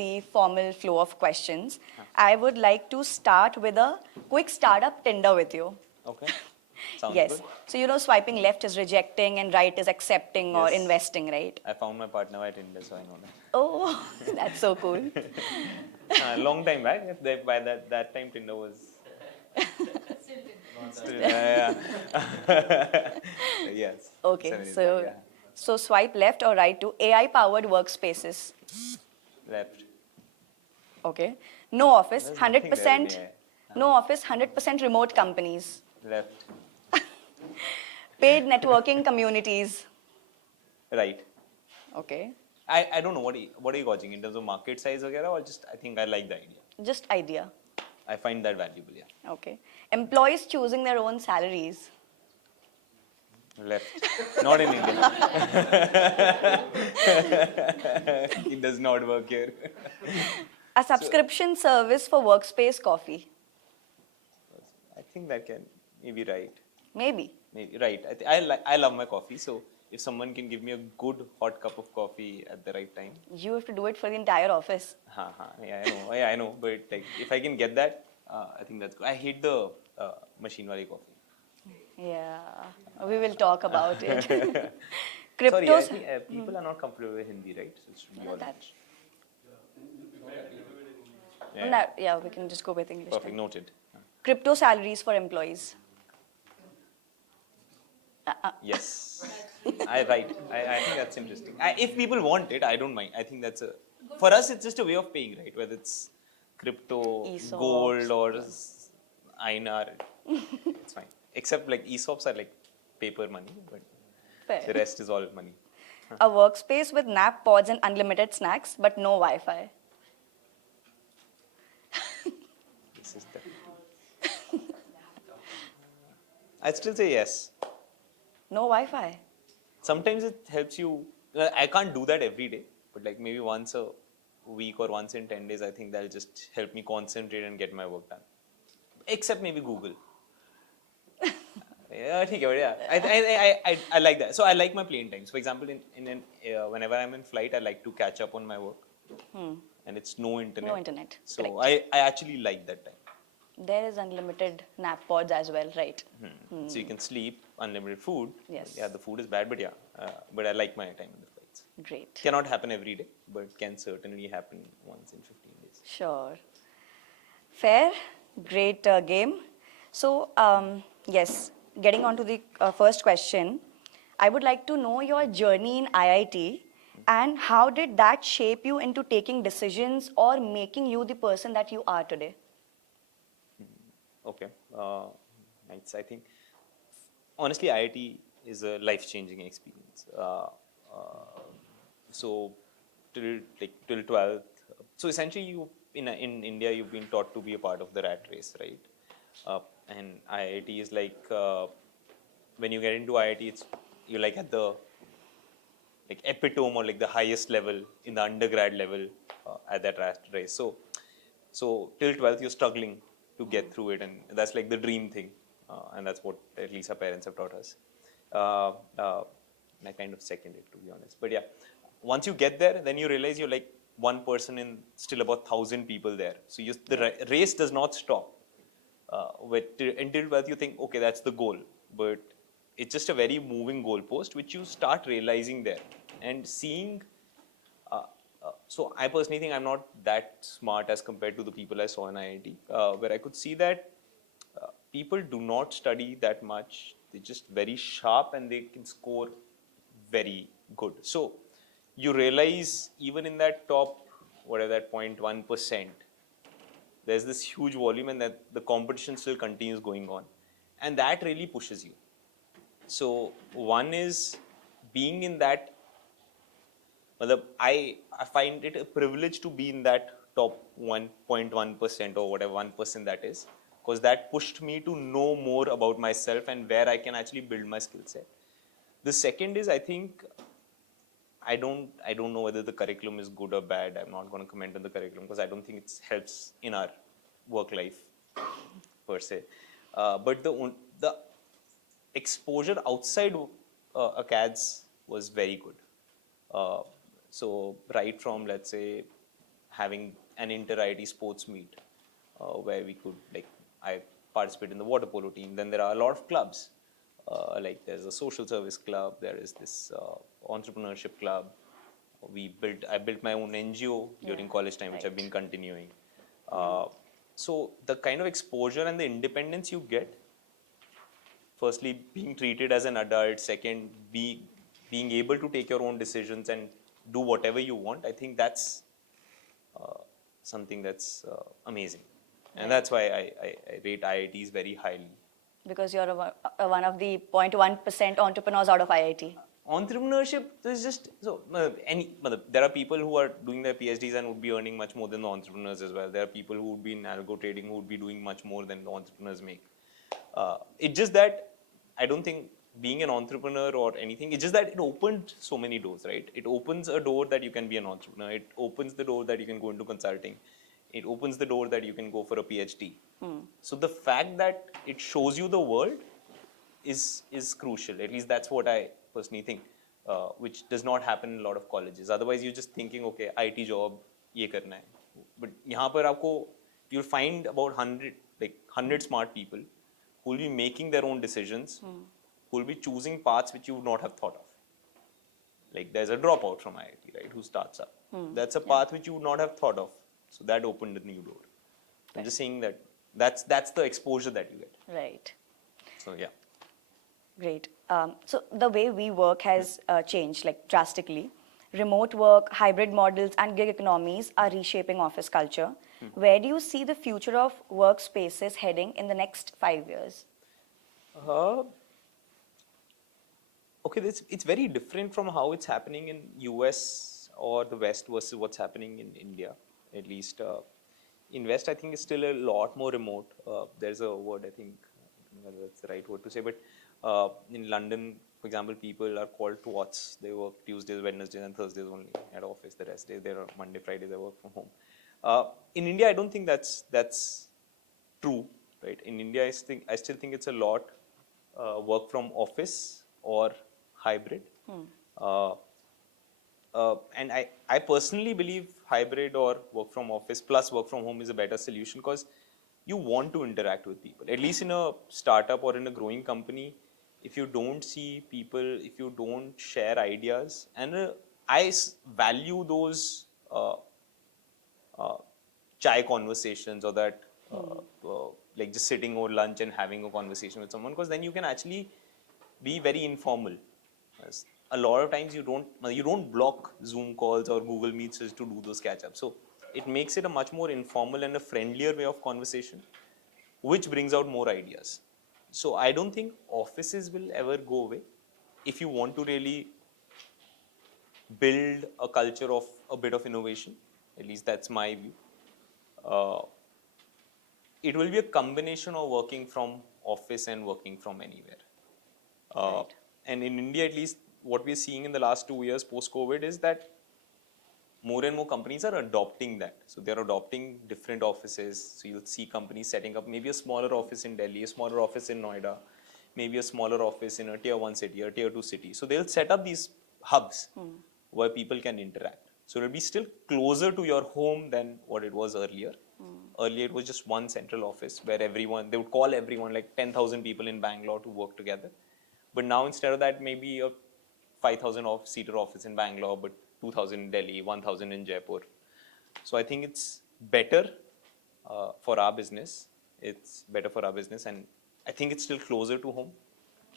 the formal flow of questions. I would like to start with a quick startup Tinder with you. Okay. Sounds Yes. good. So you know swiping left is rejecting and right is accepting or Yes. investing, right? I found my partner at Tinder, so I know that. Oh, that's so cool. Long time back. By that time, Tinder was. Yeah. Yes. Okay, 7 years so back, so swipe left or right to AI-powered workspaces. yeah. Left. Okay. No office, There's nothing there in 100%. AI. No office, 100% remote companies. Left. Paid networking communities. Right. Okay. I don't know what are you watching in terms of market size or just I think I like the idea. Just idea. I find that valuable. Yeah. Okay. Employees choosing their own salaries. Left. Not in India. It does not work here. A subscription service for workspace coffee. I think that can maybe right. Maybe. Maybe right. I love my coffee, so if someone can give me a good hot cup of coffee at the right time. You have to do it for the entire office. Yeah, I know. Yeah, I know. But like, if I can get that, I think that's good. I hate the machine wali coffee. Yeah. We will talk about it. Sorry, Cryptos. I think people are not comfortable with Hindi, right? So it should be all That- Yeah. yeah, we can just go with English. Perfect. then. Noted. Crypto salaries for employees. Yes. I think that's interesting. If people want it, I don't mind. I think that's for us. It's just a way of paying, right? Whether it's crypto, ESOPs. gold, or INR, it's fine. Except like ESOPs are like paper money, but Fair. the rest is all money. A workspace with nap pods and unlimited snacks, but no Wi-Fi. This is the. I'd still say yes. No Wi-Fi. Sometimes it helps you. I can't do that every day, but like maybe once a week or once in 10 days, I think that'll just help me concentrate and get my work done. Except maybe Google. Yeah, okay, but yeah. I like that. So I like my plane times. For example, whenever I'm in flight, I like to catch up on my work. And it's no internet. No internet. So Correct. I actually like that time. There is unlimited nap pods as well, right? So you can sleep, unlimited food. Yes. Yeah, the food is bad, but yeah. But I like my time in the flights. Great. Cannot happen every day, but can certainly happen once in 15 days. Sure. Fair. Great game. So, yes, getting on to the first question, I would like to know your journey in IIT and how did that shape you into taking decisions or making you the person that you are today? Okay. Nice. I think, honestly, IIT is a life-changing experience. So, till 12th. So essentially, you in India, you've been taught to be a part of the rat race, right? And IIT is like when you get into IIT, you're like at the epitome or like the highest level in the undergrad level at that rat race. So till 12th, you're struggling to get through it, and that's like the dream thing, and that's what at least our parents have taught us. And I kind of second it, to be honest. But yeah, once you get there, then you realize you're like one person in still about 1,000 people there. So the race does not stop. Until 12th, you think, okay, that's the goal, but it's just a very moving goalpost, which you start realizing there and seeing. So I personally think I'm not that smart as compared to the people I saw in IIT, where I could see that people do not study that much. They're just very sharp and they can score very good. So you realize even in that top, whatever that 0.1%, there's this huge volume and that the competition still continues going on. And that really pushes you. So one is being in that. I find it a privilege to be in that top 1.1% or whatever 1% that is, because that pushed me to know more about myself and where I can actually build my skill set. The second is, I think, I don't know whether the curriculum is good or bad. I'm not going to comment on the curriculum because I don't think it helps in our work life per se. But the exposure outside ACADS was very good. So right from, let's say, having an inter-IT sports meet where we could, like, I participate in the water polo team. Then there are a lot of clubs. Like there's a social service club, there is this entrepreneurship club. I built my own NGO during college time, which I've been continuing. So the kind of exposure and the independence you get, firstly, being treated as an adult, second, being able to take your own decisions and do whatever you want, I think that's something that's amazing. And that's why I rate IITs very highly. Because you're one of the 0.1% entrepreneurs out of IIT. Entrepreneurship is just there are people who are doing their PhDs and would be earning much more than the entrepreneurs as well. There are people who would be in algo trading who would be doing much more than the entrepreneurs make. It's just that I don't think being an entrepreneur or anything, it's just that it opened so many doors, right? It opens a door that you can be an entrepreneur. It opens the door that you can go into consulting. It opens the door that you can go for a PhD. So the fact that it shows you the world is crucial. At least that's what I personally think, which does not happen in a lot of colleges. Otherwise, you're just thinking, okay, IT job, ये करना है. But यहाँ पर आपको, you'll find about 100 smart people who will be making their own decisions, who will be choosing paths which you would not have thought of. Like there's a dropout from IIT, right, who starts up. That's a path which you would not have thought of. So that opened a new door. I'm just saying that's the exposure that you get. Right. So yeah. Great. So the way we work has changed like drastically. Remote work, hybrid models, and gig economies are reshaping office culture. Where do you see the future of workspaces heading in the next 5 years? Okay, it's very different from how it's happening in US or the West versus what's happening in India. At least in West, I think it's still a lot more remote. There's a word, I think, whether that's the right word to say, but in London, for example, people are called twats. They work Tuesdays, Wednesdays, and Thursdays only at office. The rest days, they're Monday, Friday, they work from home. In India, I don't think that's true, right? In India, I still think it's a lot work from office or hybrid. And I personally believe hybrid or work from office plus work from home is a better solution because you want to interact with people. At least in a startup or in a growing company, if you don't see people, if you don't share ideas, and I value those chai conversations or that like just sitting over lunch and having a conversation with someone, because then you can actually be very informal. A lot of times you don't block Zoom calls or Google Meets to do those catch-ups. So it makes it a much more informal and a friendlier way of conversation, which brings out more ideas. So I don't think offices will ever go away. If you want to really build a culture of a bit of innovation, at least that's my view, it will be a combination of working from office and working from anywhere. Right. And in India, at least, what we're seeing in the last 2 years post-COVID is that more and more companies are adopting that. So they're adopting different offices. So you'll see companies setting up maybe a smaller office in Delhi, a smaller office in Noida, maybe a smaller office in a tier 1 city or tier 2 city. So they'll set up these hubs where people can interact. So it'll be still closer to your home than what it was earlier. Earlier, it was just one central office where they would call everyone, like 10,000 people in Bangalore to work together. But now instead of that, maybe a 5,000-seater office in Bangalore, but 2,000 in Delhi, 1,000 in Jaipur. So I think it's better for our business. It's better for our business, and I think it's still closer to home.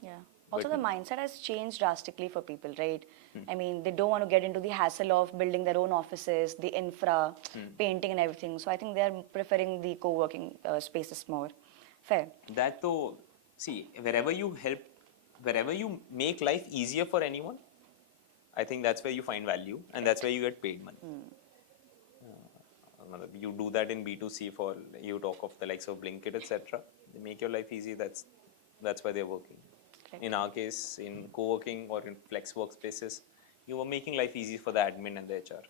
Yeah. Also, the mindset has changed drastically for people, right? I mean, they don't want to get into the hassle of building their own offices, the infra, painting and everything. So I think they're preferring the co-working spaces more. Fair. That though, see, wherever you make life easier for anyone, I think that's where you find value, and that's where you get paid money. You do that in B2C for, you talk of the likes of Blinkit, etc. They make your life easy, that's why they're working. Okay. In our case, in co-working or in flex workspaces, you are making life easy for the admin and the HR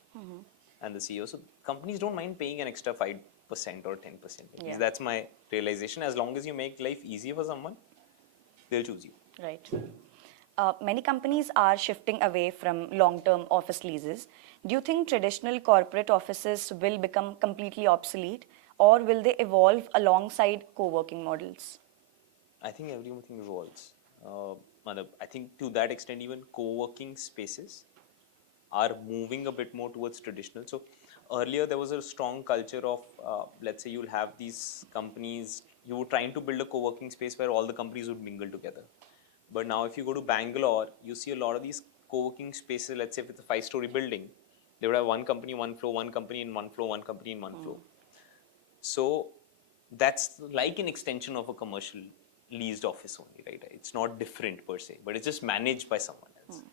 and the CEO. So companies don't mind paying an extra 5% or 10%. At least that's my realization. As long as you make life easier for someone, they'll choose you. Right. Many companies are shifting away from long-term office leases. Do you think traditional corporate offices will become completely obsolete, or will they evolve alongside co-working models? I think everything evolves. I think to that extent, even co-working spaces are moving a bit more towards traditional. So earlier there was a strong culture of, let's say you'll have these companies, you were trying to build a co-working space where all the companies would mingle together. But now if you go to Bangalore, you see a lot of these co-working spaces, let's say if it's a 5-story building, they would have one company, one floor, one company in one floor, one company in one floor. So that's like an extension of a commercial leased office only, right? It's not different per se, but it's just managed by someone else.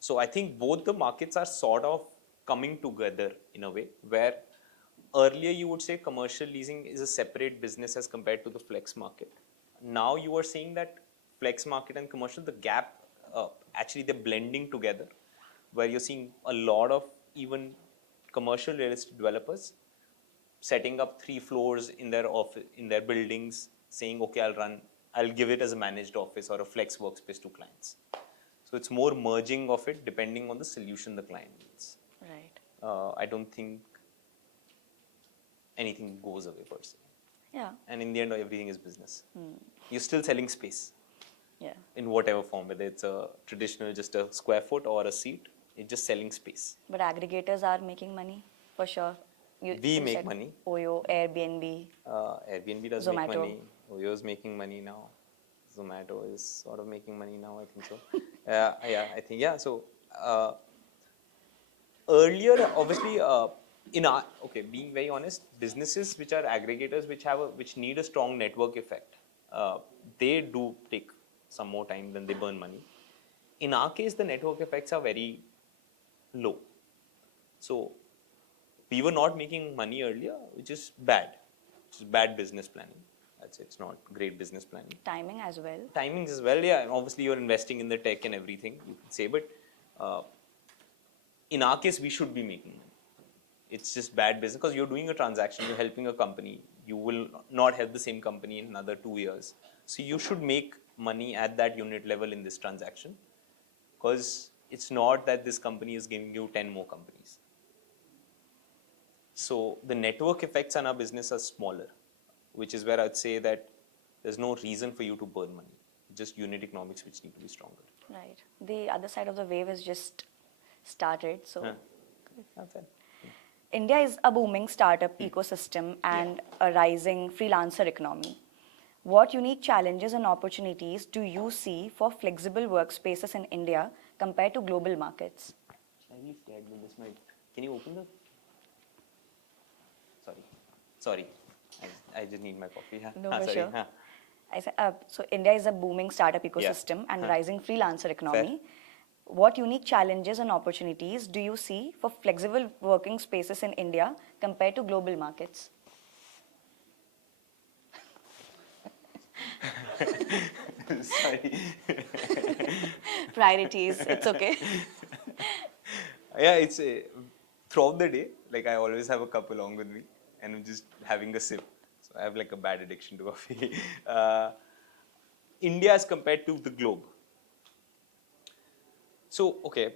So I think both the markets are sort of coming together in a way where earlier you would say commercial leasing is a separate business as compared to the flex market. Now you are saying that flex market and commercial, the gap, actually they're blending together, where you're seeing a lot of even commercial real estate developers setting up 3 floors in their office, in their buildings, saying, okay, I'll give it as a managed office or a flex workspace to clients. So it's more merging of it depending on the solution the client needs. Right. I don't think anything goes away per se. Yeah. And in the end, everything is business. You're still selling space. Yeah. In whatever form, whether it's a traditional, just a square foot or a seat, it's just selling space. But aggregators are making money for sure. We make money. Oyo, Airbnb. Airbnb does Zomato. make money. Oyo is making money now. Zomato is sort of making money now, I think so. I think, yeah. So, earlier, obviously, being very honest, businesses which are aggregators, which need a strong network effect, they do take some more time than they burn money. In our case, the network effects are very low. So, we were not making money earlier, which is bad. Which is bad business planning. I'd say it's not great business planning. Timing as well. Timings as well, yeah. And obviously, you're investing in the tech and everything, you could say. But in our case, we should be making money. It's just bad business because you're doing a transaction, you're helping a company. You will not help the same company in another 2 years. So you should make money at that unit level in this transaction, because it's not that this company is giving you 10 more companies. So the network effects on our business are smaller, which is where I'd say that there's no reason for you to burn money. Just unit economics which need to be stronger. Right. The other side of the wave is just started. So India is a booming startup ecosystem and a rising freelancer economy. What unique challenges and opportunities do you see for flexible workspaces in India compared to global markets? I'm scared with this mic. Can you open the... Sorry. I just need my coffee. No, for sorry. sure. I said, so India is a booming startup ecosystem and rising freelancer economy. Fair. What unique challenges and opportunities do you see for flexible working spaces in India compared to global markets? Sorry. Priorities, it's okay. Yeah, it's throughout the day, like I always have a cup along with me and I'm just having a sip. So I have like a bad addiction to coffee. India as compared to the globe. So, okay,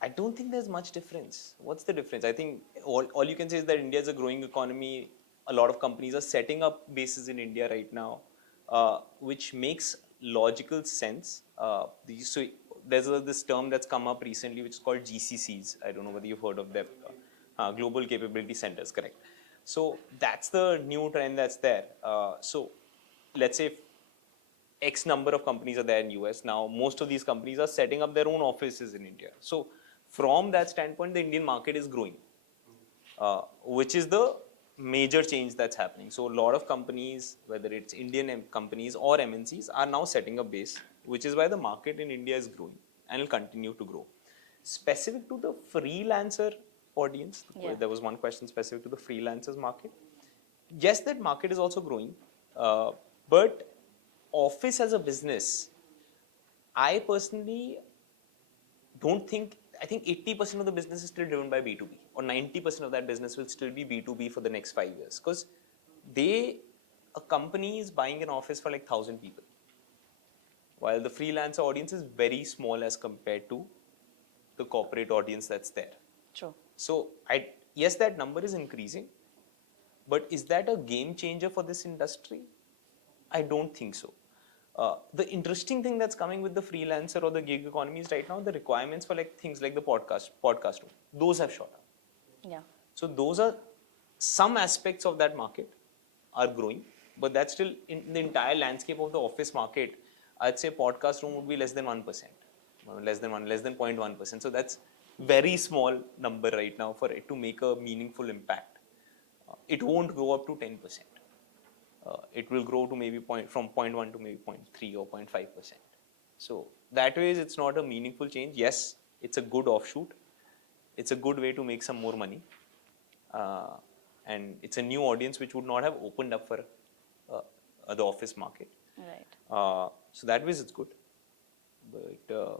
I don't think there's much difference. What's the difference? I think all you can say is that India is a growing economy. A lot of companies are setting up bases in India right now, which makes logical sense. So there's this term that's come up recently, which is called GCCs. I don't know whether you've heard of them. Global Capability Centers, correct. So that's the new trend that's there. So let's say X number of companies are there in US. Now, most of these companies are setting up their own offices in India. So from that standpoint, the Indian market is growing, which is the major change that's happening. So a lot of companies, whether it's Indian companies or MNCs, are now setting up base, which is why the market in India is growing and will continue to grow. Specific to the freelancer audience, there was one question specific to the freelancers market. Yes, that market is also growing, but office as a business, I personally don't think, I think 80% of the business is still driven by B2B, or 90% of that business will still be B2B for the next 5 years, because a company is buying an office for like 1,000 people. while the freelancer audience is very small as compared to the corporate audience that's there. True. So yes, that number is increasing, but is that a game changer for this industry? I don't think so. The interesting thing that's coming with the freelancer or the gig economy is right now the requirements for like things like the podcast room, those have shot up. Yeah. So those are some aspects of that market are growing, but that's still in the entire landscape of the office market. I'd say podcast room would be less than 1%, less than 0.1%. So that's very small number right now for it to make a meaningful impact. It won't go up to 10%. It will grow to maybe from 0.1 to maybe 0.3 or 0.5%. So that way, it's not a meaningful change. Yes, it's a good offshoot. It's a good way to make some more money. And it's a new audience which would not have opened up for the office market. Right. So that way, it's good.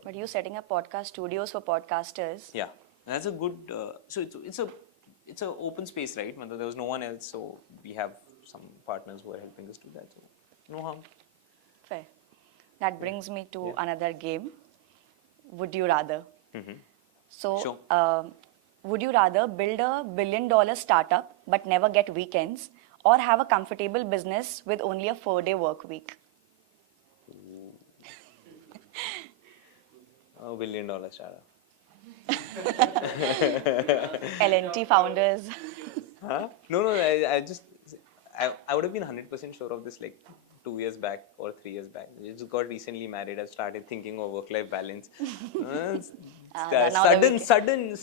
But you setting up podcast studios for podcasters. Yeah, that's a good. So it's a open space, right? There was no one else, so we have some partners who are helping us do that. So no harm. Fair. That brings me to another game. Would you rather? Mm-hmm. So, Sure. Would you rather build a $1 billion startup but never get weekends, or have a comfortable business with only a 4-day work week? $1 billion startup. L&T founders. Huh? No. I would have been 100% sure of this like 2 years back or 3 years back. I just got recently married. I've started thinking of work-life balance. Sudden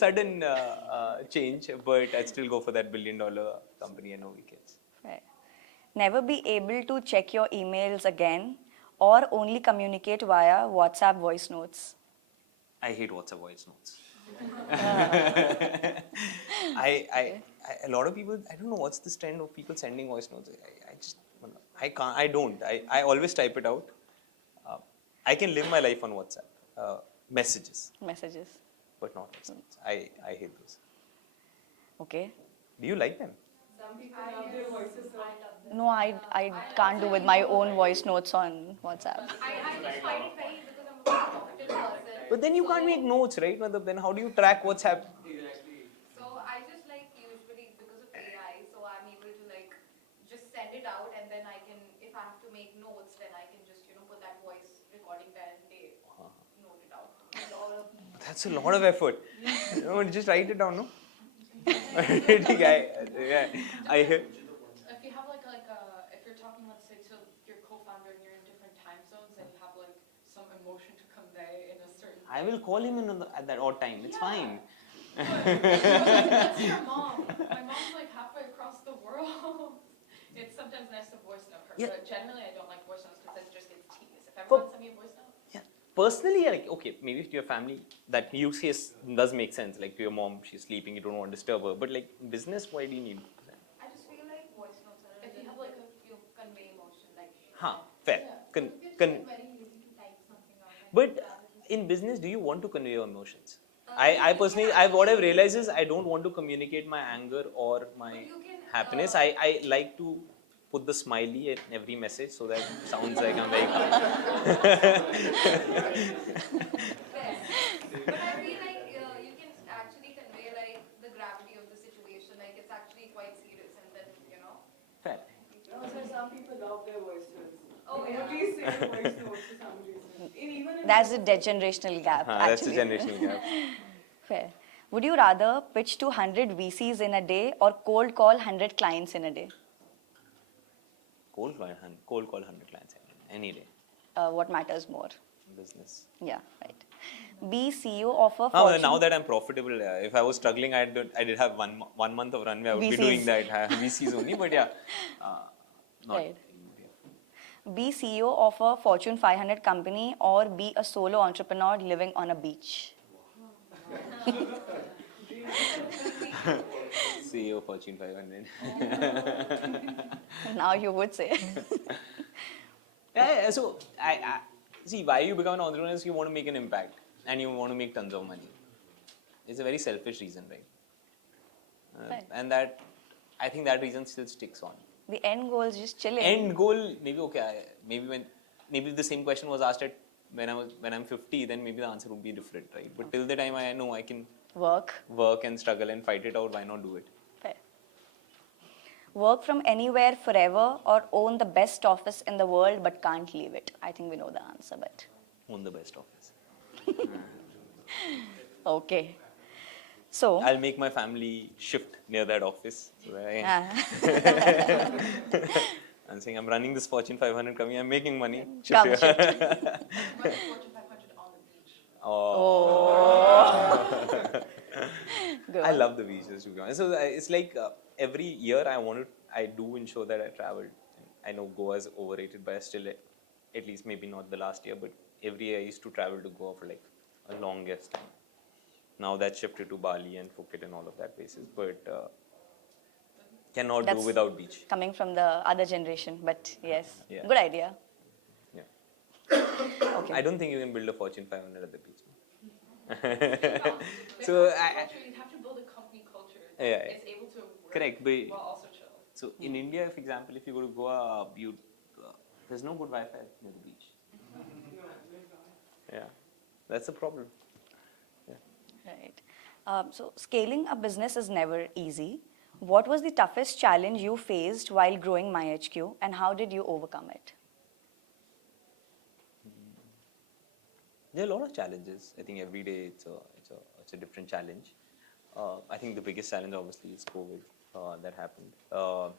change, but I'd still go for that $1 billion company and no weekends. Right. Never be able to check your emails again, or only communicate via WhatsApp voice notes. I hate WhatsApp voice notes. A lot of people, I don't know what's this trend of people sending voice notes. I don't. I always type it out. I can live my life on WhatsApp. Messages, but not voice notes. I hate those. Okay. Do you like them? Some people love their voices. No, I can't do with my own voice notes on WhatsApp. I just find it very because I'm a very talkative person. But then you can't make notes, right? Then how do you track what's happening? So I just like usually because of AI, so I'm able to like just send it out and then I can, if I have to make notes, then I can just put that voice recording there and they note it out. And all of That's a lot of effort. Just write it down, no? I hear. If you have if you're talking, let's say, to your co-founder and you're in different time zones and you have like some emotion to convey in a certain. I will call him in at that odd time. It's fine. That's your mom. My mom's like halfway across the world. It's sometimes nice to voice note her, but generally I don't like voice notes because it just gets tedious. If everyone sends me a voice note. Yeah. Personally, okay, maybe to your family, that use case does make sense. Like to your mom, she's sleeping, you don't want to disturb her. But like business, why do you need? I just feel like voice notes are If you have like you convey emotion like. Fair. It's very easy to type something out. But in business, do you want to convey your emotions? I personally, what I've realized is I don't want to communicate my anger or my happiness. I like to put the smiley in every message so that it sounds like I'm very calm. But I feel like you can actually convey like the gravity of the situation, like it's actually quite serious, and then Fair. Also, some people love their voice notes. Oh, yeah. Emojis say voice notes for some reason. Even in That's the generational gap. That's the actually. generational gap. Fair. Would you rather pitch to 100 VCs in a day, or cold call 100 clients in a day? Cold call 100 clients any day. What matters more? Business. Yeah, right. Be CEO of a Fortune. Now that I'm profitable, if I was struggling, I did have one month of runway. I would be VCs. doing that. VCs only, but yeah, not. Right. Be CEO of a Fortune 500 company, or be a solo entrepreneur living on a beach. CEO Fortune 500. Now you would say. Yeah, so I see why you become an entrepreneur is you want to make an impact and you want to make tons of money. It's a very selfish reason, right? Right. And that I think that reason still sticks on. The end goal is just chilling. End goal, maybe okay. Maybe the same question was asked at when I'm 50, then maybe the answer would be different, right? But till the time I know I can Work. work and struggle and fight it out, why not do it? Fair. Work from anywhere forever or own the best office in the world but can't leave it? I think we know the answer, but Own the best office. okay. So, I'll make my family shift near that office. So that I'm saying I'm running this Fortune 500 company. I'm making money. Shift Come, here. shift. Run Fortune 500 on the beach. Go I on. love the beaches, to be honest. So it's like every year I do ensure that I travel. I know Goa is overrated, but I still, at least maybe not the last year, but every year I used to travel to Goa for like a longest time. Now that's shifted to Bali and Phuket and all of that places, but cannot do That's without beach. coming from the other generation, but yes, Yeah. good idea. Yeah. Okay. I don't think you can build a Fortune 500 at the beach. So Culture, I, you'd have to build a company culture that Yeah, yeah. is able to work Correct, but- while also chill. so in India, for example, if you go to Goa, there's no good Wi-Fi near the beach. Yeah, that's the problem. Right. So, scaling a business is never easy. What was the toughest challenge you faced while growing myHQ, and how did you overcome it? There are a lot of challenges. I think every day it's a different challenge. I think the biggest challenge obviously is COVID that happened. So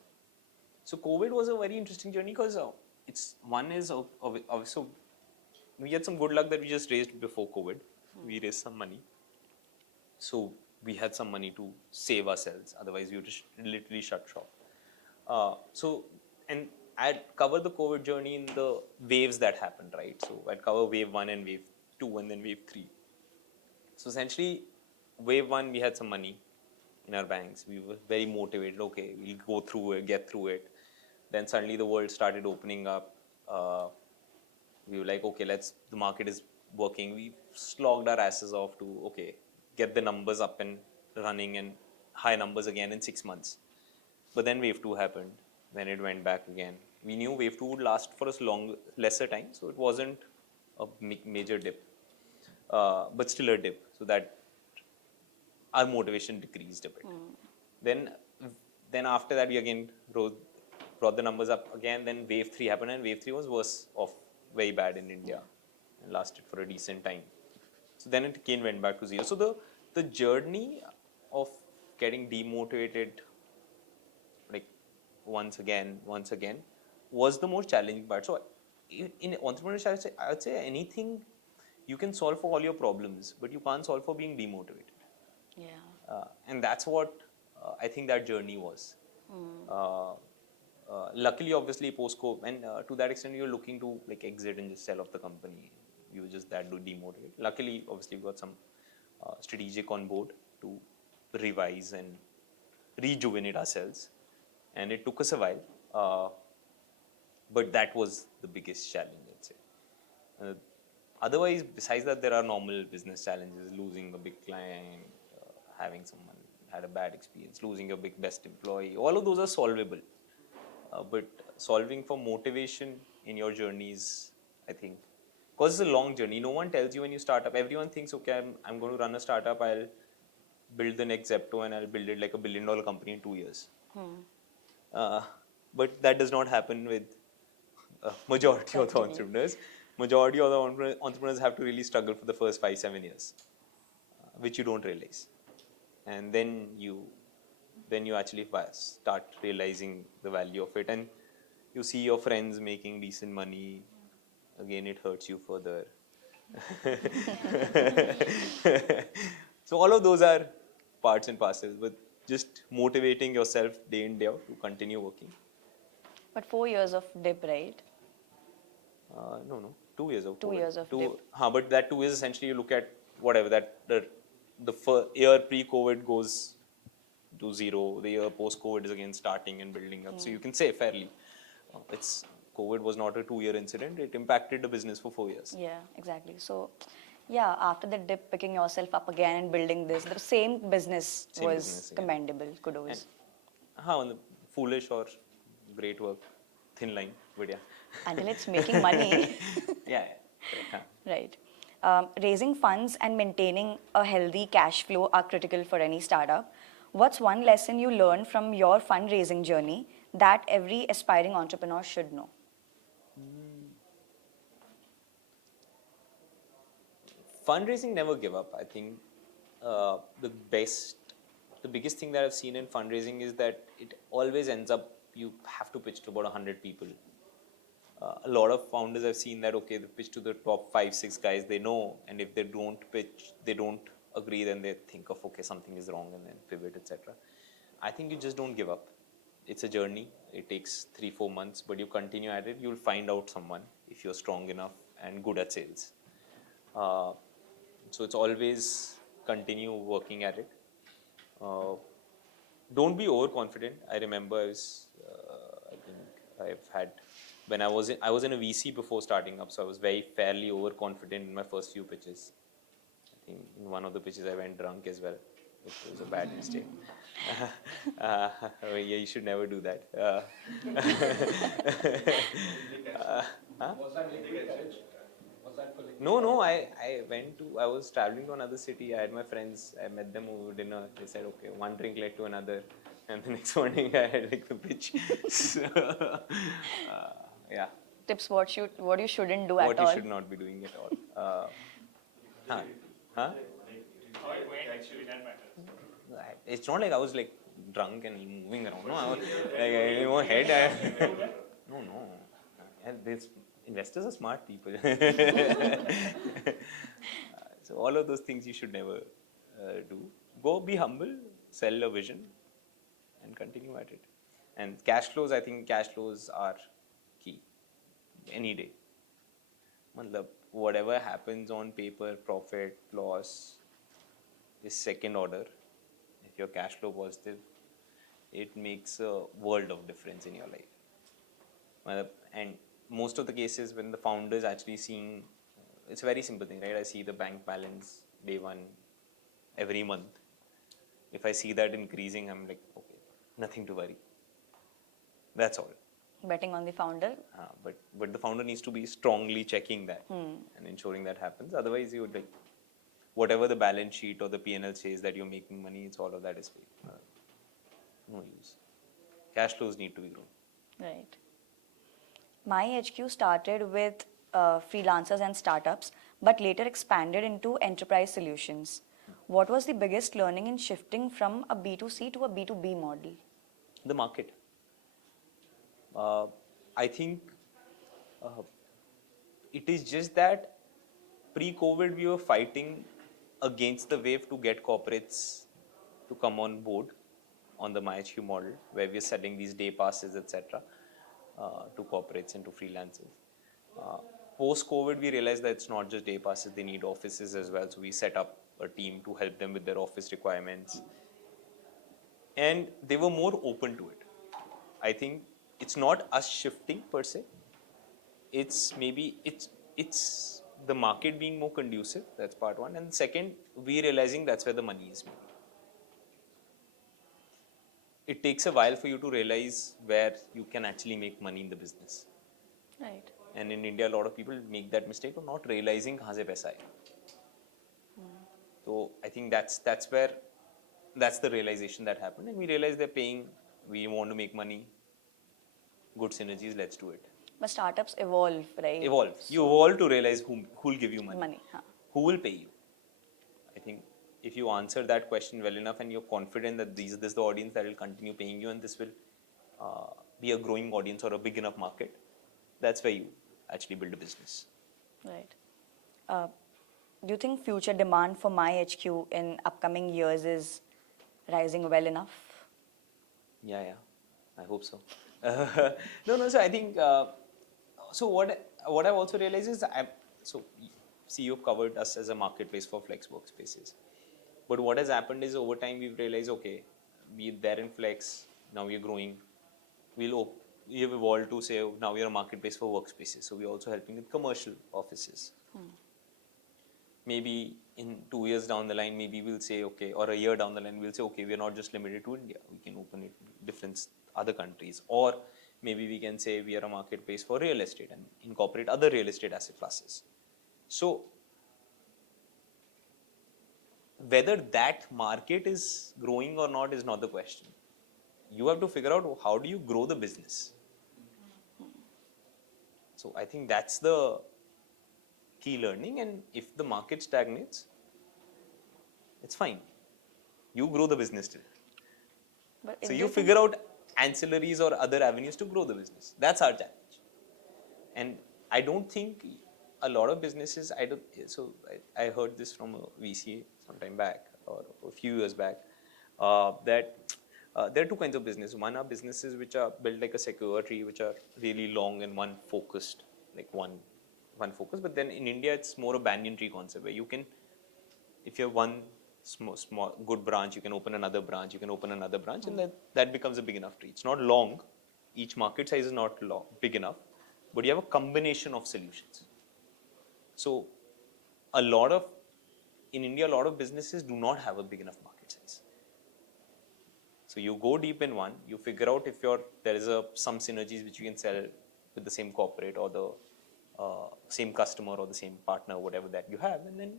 COVID was a very interesting journey because so we had some good luck that we just raised before COVID. We raised some money, so we had some money to save ourselves. Otherwise, we would just literally shut shop. And I'd cover the COVID journey in the waves that happened, right? So I'd cover wave 1 and wave 2 and then wave 3. So essentially, wave 1, we had some money in our banks. We were very motivated. Okay, we'll go through it, get through it. Then suddenly the world started opening up. We were like, okay, the market is working. We slogged our asses off to, okay, get the numbers up and running and high numbers again in 6 months. But then wave 2 happened. Then it went back again. We knew wave 2 would last for lesser time, so it wasn't a major dip, but still a dip. So that our motivation decreased a bit. Then after that, we again brought the numbers up again. Then wave 3 happened, and wave 3 was worse off, very bad in India, and lasted for a decent time. So then it again went back to zero. So the journey of getting demotivated, like once again, was the most challenging part. So in entrepreneurship, I would say anything you can solve for all your problems, but you can't solve for being demotivated. Yeah. And that's what I think that journey was. Luckily, obviously, post-COVID, and to that extent, you're looking to like exit and just sell off the company. You were just that demotivated. Luckily, obviously, we got some strategic on board to revise and rejuvenate ourselves, and it took us a while. But that was the biggest challenge, I'd say. Otherwise, besides that, there are normal business challenges: losing a big client, having someone had a bad experience, losing your best employee. All of those are solvable. But solving for motivation in your journeys, I think, because it's a long journey. No one tells you when you start up. Everyone thinks, okay, I'm going to run a startup. I'll build the next Zepto and I'll build it like $1 billion company in 2 years. But that does not happen with majority of the entrepreneurs. Majority of the entrepreneurs have to really struggle for the first 5-7 years, which you don't realize, and then you actually start realizing the value of it, and you see your friends making decent money. Again, it hurts you further. So all of those are parts and parcels, but just motivating yourself day in, day out to continue working. But 4 years of dip, right? No, 2 years of 2 COVID. years of dip. But that 2 years essentially you look at whatever that the year pre-COVID goes to zero. The year post-COVID is again starting and building up. So you can say fairly, COVID was not a 2-year incident. It impacted the business for 4 years. Yeah, exactly. So, yeah, after the dip, picking yourself up again and building this, the same business Same was business again. commendable. Kudos. And foolish or great work, thin line, but yeah. Until it's making money. Yeah. Huh. Right. Raising funds and maintaining a healthy cash flow are critical for any startup. What's one lesson you learned from your fundraising journey that every aspiring entrepreneur should know? Fundraising, never give up. I think uh, the best, the biggest thing that I've seen in fundraising is that it always ends up you have to pitch to about 100 people. A lot of founders I've seen that okay, they pitch to the top 5, 6 guys they know, and if they don't pitch, they don't agree, then they think of okay, something is wrong, and then pivot, etc. I think you just don't give up. It's a journey. It takes 3, 4 months, but you continue at it. You'll find out someone if you're strong enough and good at sales. Uh, so it's always continue working at it. Uh, don't be overconfident. I remember I think I've had when I was in a VC before starting up, so I was very fairly overconfident in my first few pitches. I think in one of the pitches I went drunk as well, which was a bad mistake. Yeah, you should never do that. Huh? No, I was traveling to another city. I had my friends, I met them over dinner. They said, okay, one drink led to another. And the next morning I had like the pitch. So, yeah. Tips what you shouldn't do What at all. you should not be doing at all. Huh? Huh? It's not like I was like drunk and moving around. No, I was like, in my head. No. And this investors are smart people. So all of those things you should never do. Go be humble, sell a vision, and continue at it. And cash flows, I think cash flows are key. Any day. Matlab, whatever happens on paper, profit, loss, is second order. If you're cash flow positive, it makes a world of difference in your life. And most of the cases when the founder is actually seeing, it's a very simple thing, right? I see the bank balance day one every month. If I see that increasing, I'm like, okay, nothing to worry. That's all. Betting on the founder. But the founder needs to be strongly checking that and ensuring that happens. Otherwise, you would like whatever the balance sheet or the P&L says that you're making money, it's all of that is fake. No use. Cash flows need to be grown. Right. myHQ started with freelancers and startups, but later expanded into enterprise solutions. What was the biggest learning in shifting from a B2C to a B2B model? The market. I think it is just that pre-COVID we were fighting against the wave to get corporates to come on board on the myHQ model, where we are selling these day passes, etc., to corporates and to freelancers. Post-COVID, we realized that it's not just day passes; they need offices as well. So we set up a team to help them with their office requirements, and they were more open to it. I think it's not us shifting per se. It's maybe it's the market being more conducive. That's part one, and second, we realizing that's where the money is made. It takes a while for you to realize where you can actually make money in the business. Right. And in India, a lot of people make that mistake of not realizing kahan se paisa hai. So I think that's the realization that happened, and we realized they're paying. We want to make money. Good synergies. Let's do it. But startups evolve, right? Evolve. You evolve to realize who'll give you money. Money. Huh. Who will pay you? I think if you answer that question well enough and you're confident that this is the audience that will continue paying you and this will be a growing audience or a big enough market, that's where you actually build a business. Right. Do you think future demand for myHQ in upcoming years is rising well enough? Yeah, I hope so. No. So I think so. What I've also realized is see, you've covered us as a marketplace for flex workspaces. But what has happened is over time we've realized, okay, we're there in flex, now we're growing. We have evolved to say now we're a marketplace for workspaces. So we're also helping with commercial offices. Maybe in 2 years down the line, maybe we'll say, okay, or a year down the line, we'll say, okay, we're not just limited to India. We can open it to different other countries. Or maybe we can say we are a marketplace for real estate and incorporate other real estate asset classes. So whether that market is growing or not is not the question. You have to figure out how do you grow the business. So I think that's the key learning, and if the market stagnates, it's fine. You grow the business still. But So do you think- figure out ancillaries or other avenues to grow the business. That's our challenge. And I don't think a lot of businesses, I heard this from a VC sometime back or a few years back, that there are two kinds of business. One are businesses which are built like a sequoia tree, which are really long and one focused, like one focus. But then in India, it's more a banyan tree concept where you can, if you have one small good branch, you can open another branch, you can open another branch, and that becomes a big enough tree. It's not long. Each market size is not long, big enough, but you have a combination of solutions. So in India, a lot of businesses do not have a big enough market size. So you go deep in one, you figure out if there is some synergies which you can sell with the same corporate or the same customer or the same partner, whatever that you have, and then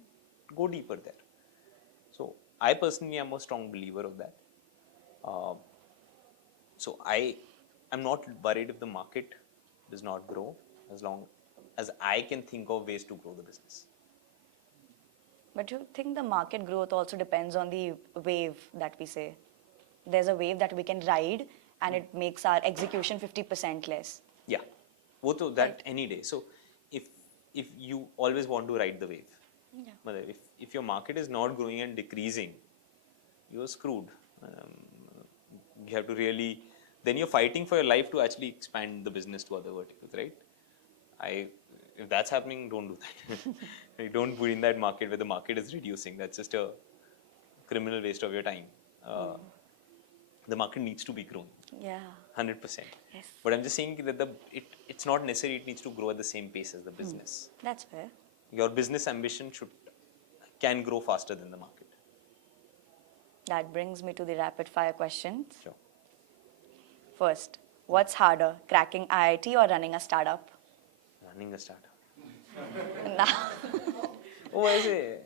go deeper there. So I personally am a strong believer of that. So I'm not worried if the market does not grow, as long as I can think of ways to grow the business. But do you think the market growth also depends on the wave that we say? There's a wave that we can ride and it makes our execution 50% less. Yeah, that any day. So if you always want to ride the wave, but if your market is not growing and decreasing, you're screwed. You have to really, then you're fighting for your life to actually expand the business to other verticals, right? If that's happening, don't do that. Don't put in that market where the market is reducing. That's just a criminal waste of your time. The market needs to be growing. Yeah. 100%. Yes. But I'm just saying that it's not necessary it needs to grow at the same pace as the business. That's fair. Your business ambition can grow faster than the market. That brings me to the rapid fire questions. Sure. First, what's harder, cracking IIT or running a startup? Running a startup. Now, Oh, I say.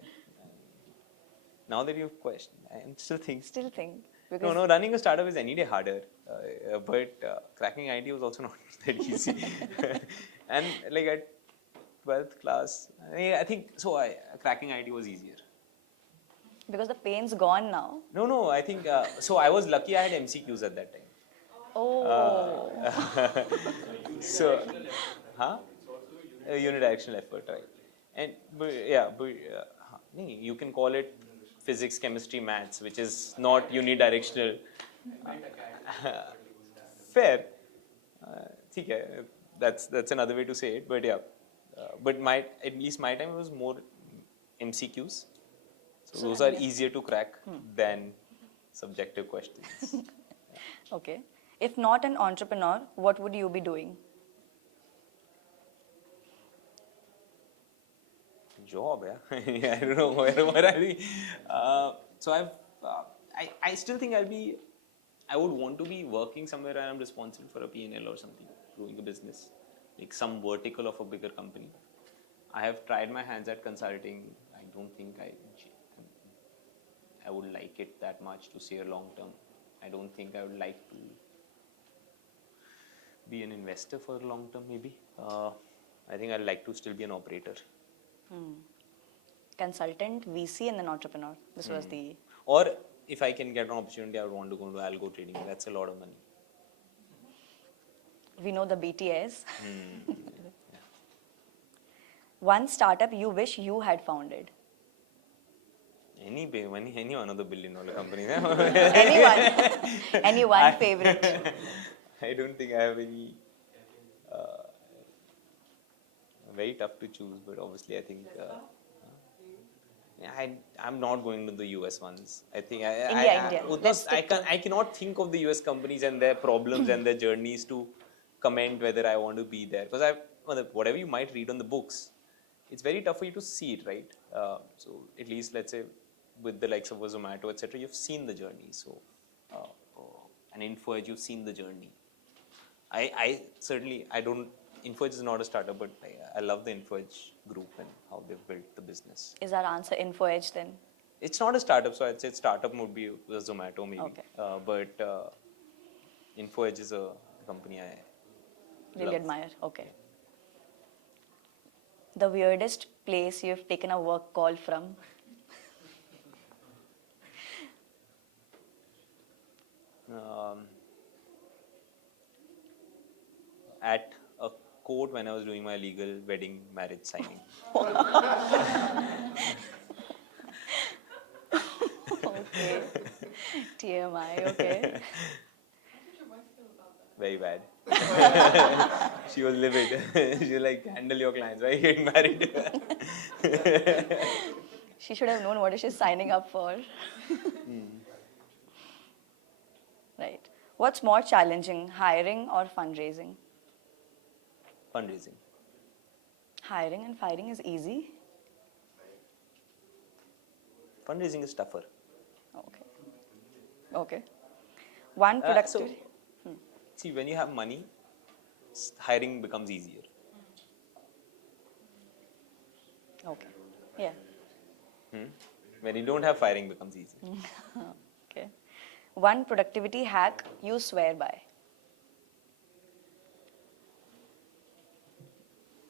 Now that you've questioned, I'm still thinking. still think. Because No, running a startup is any day harder. But cracking IT was also not that easy. And like at 12th class, I think so. Cracking IT was easier. Because the pain's gone now. No, I think so. I was lucky I had MCQs at that time. Oh. So, huh? A unidirectional effort, right? And you can call it physics, chemistry, maths, which is not unidirectional. Fair. ठीक है. That's another way to say it. But yeah, but at least my time was more MCQs. So those are easier to crack than subjective questions. Okay. If not an entrepreneur, what would you be doing? Job, yeah. I don't know where I'll be. So I still think I would want to be working somewhere where I'm responsible for a P&L or something, growing a business, like some vertical of a bigger company. I have tried my hands at consulting. I don't think I would like it that much to say a long term. I don't think I would like to be an investor for a long term, maybe. I think I'd like to still be an operator. Consultant, VC, and then entrepreneur. This was the. Or if I can get an opportunity, I would want to go into algo trading. That's a lot of money. We know the BTS. One startup you wish you had founded. Any one of the billion-dollar companies. Anyone favorite. I don't think I have any. Very tough to choose, but obviously I think I'm not going to the US ones. I think India. Let's I cannot think of the US companies and their problems and their journeys to comment whether I want to be there, because whatever you might read on the books, it's very tough for you to see it, right? So at least let's say with the likes of Zomato, etc., you've seen the journey. So and InfoEdge, you've seen the journey. I certainly don't InfoEdge is not a startup, but I love the InfoEdge group and how they've built the business. Is our answer InfoEdge then? It's not a startup, so I'd say startup would be a Zomato maybe. Okay. But InfoEdge is a company I Really love. admire. Okay. The weirdest place you've taken a work call from? At a court when I was doing my legal wedding marriage signing. Okay. TMI, okay. How did your wife feel about that? Very bad. She was livid. She was like, handle your clients, why are you getting married? She should have known what she's signing up for. Right. What's more challenging, hiring or fundraising? Fundraising. Hiring and firing is easy. Fundraising is tougher. Okay. Okay. One So, productivity. see, when you have money, hiring becomes easier. Okay. Yeah. When you don't have, firing becomes easy. Okay. One productivity hack you swear by.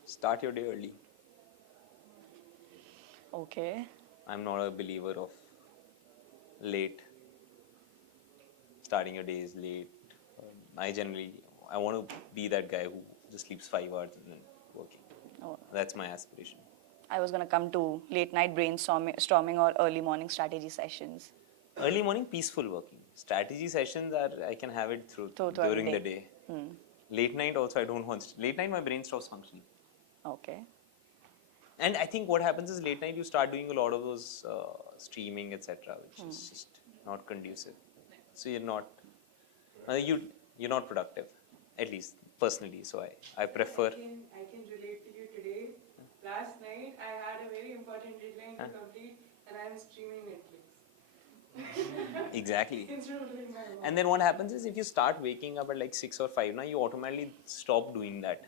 Start your day early. Okay. I'm not a believer of late. Starting your day is late. I want to be that guy who just sleeps 5 hours and then working. Oh, That's my aspiration. I was going to come to late night brainstorming or early morning strategy sessions. Early morning, peaceful working. Strategy sessions I can have it Throughout during the the day. day. Late night also, I don't want. Late night, my brain stops functioning. Okay. And I think what happens is late night you start doing a lot of those streaming, etc., which is just not conducive. So you're not productive, at least personally. So I prefer. I can relate to you today. Last night I had a very important deadline to complete and I am streaming Netflix. Exactly. Instead of doing my work. And then what happens is if you start waking up at like 6 or 5, now you automatically stop doing that.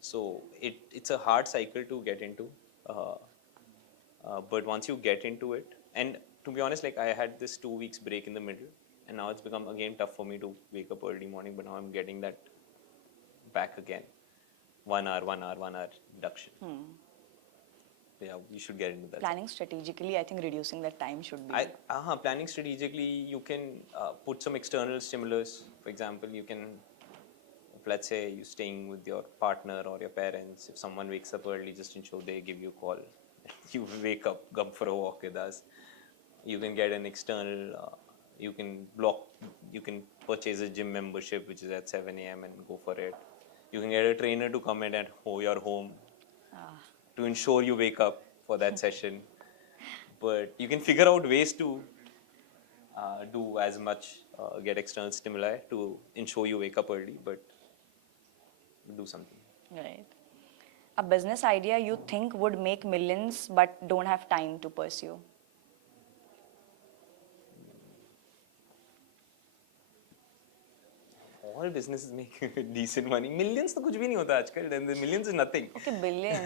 So it's a hard cycle to get into. But once you get into it, and to be honest, like I had this 2 weeks break in the middle, and now it's become again tough for me to wake up early morning, but now I'm getting that back again. 1 hour reduction. Yeah, we should get into that. Planning strategically, I think reducing that time should be. Planning strategically, you can put some external stimulus. For example, you can, if let's say you're staying with your partner or your parents, if someone wakes up early, just ensure they give you a call. You wake up, come for a walk with us. You can get an external, you can purchase a gym membership, which is at 7 a.m. and go for it. You can get a trainer to come in at your home to ensure you wake up for that session. But you can figure out ways to do as much, get external stimuli to ensure you wake up early, but do something. Right. A business idea you think would make millions but don't have time to pursue. All businesses make decent money. Millions तो कुछ भी नहीं होता आजकल. Millions is nothing. Okay, billion.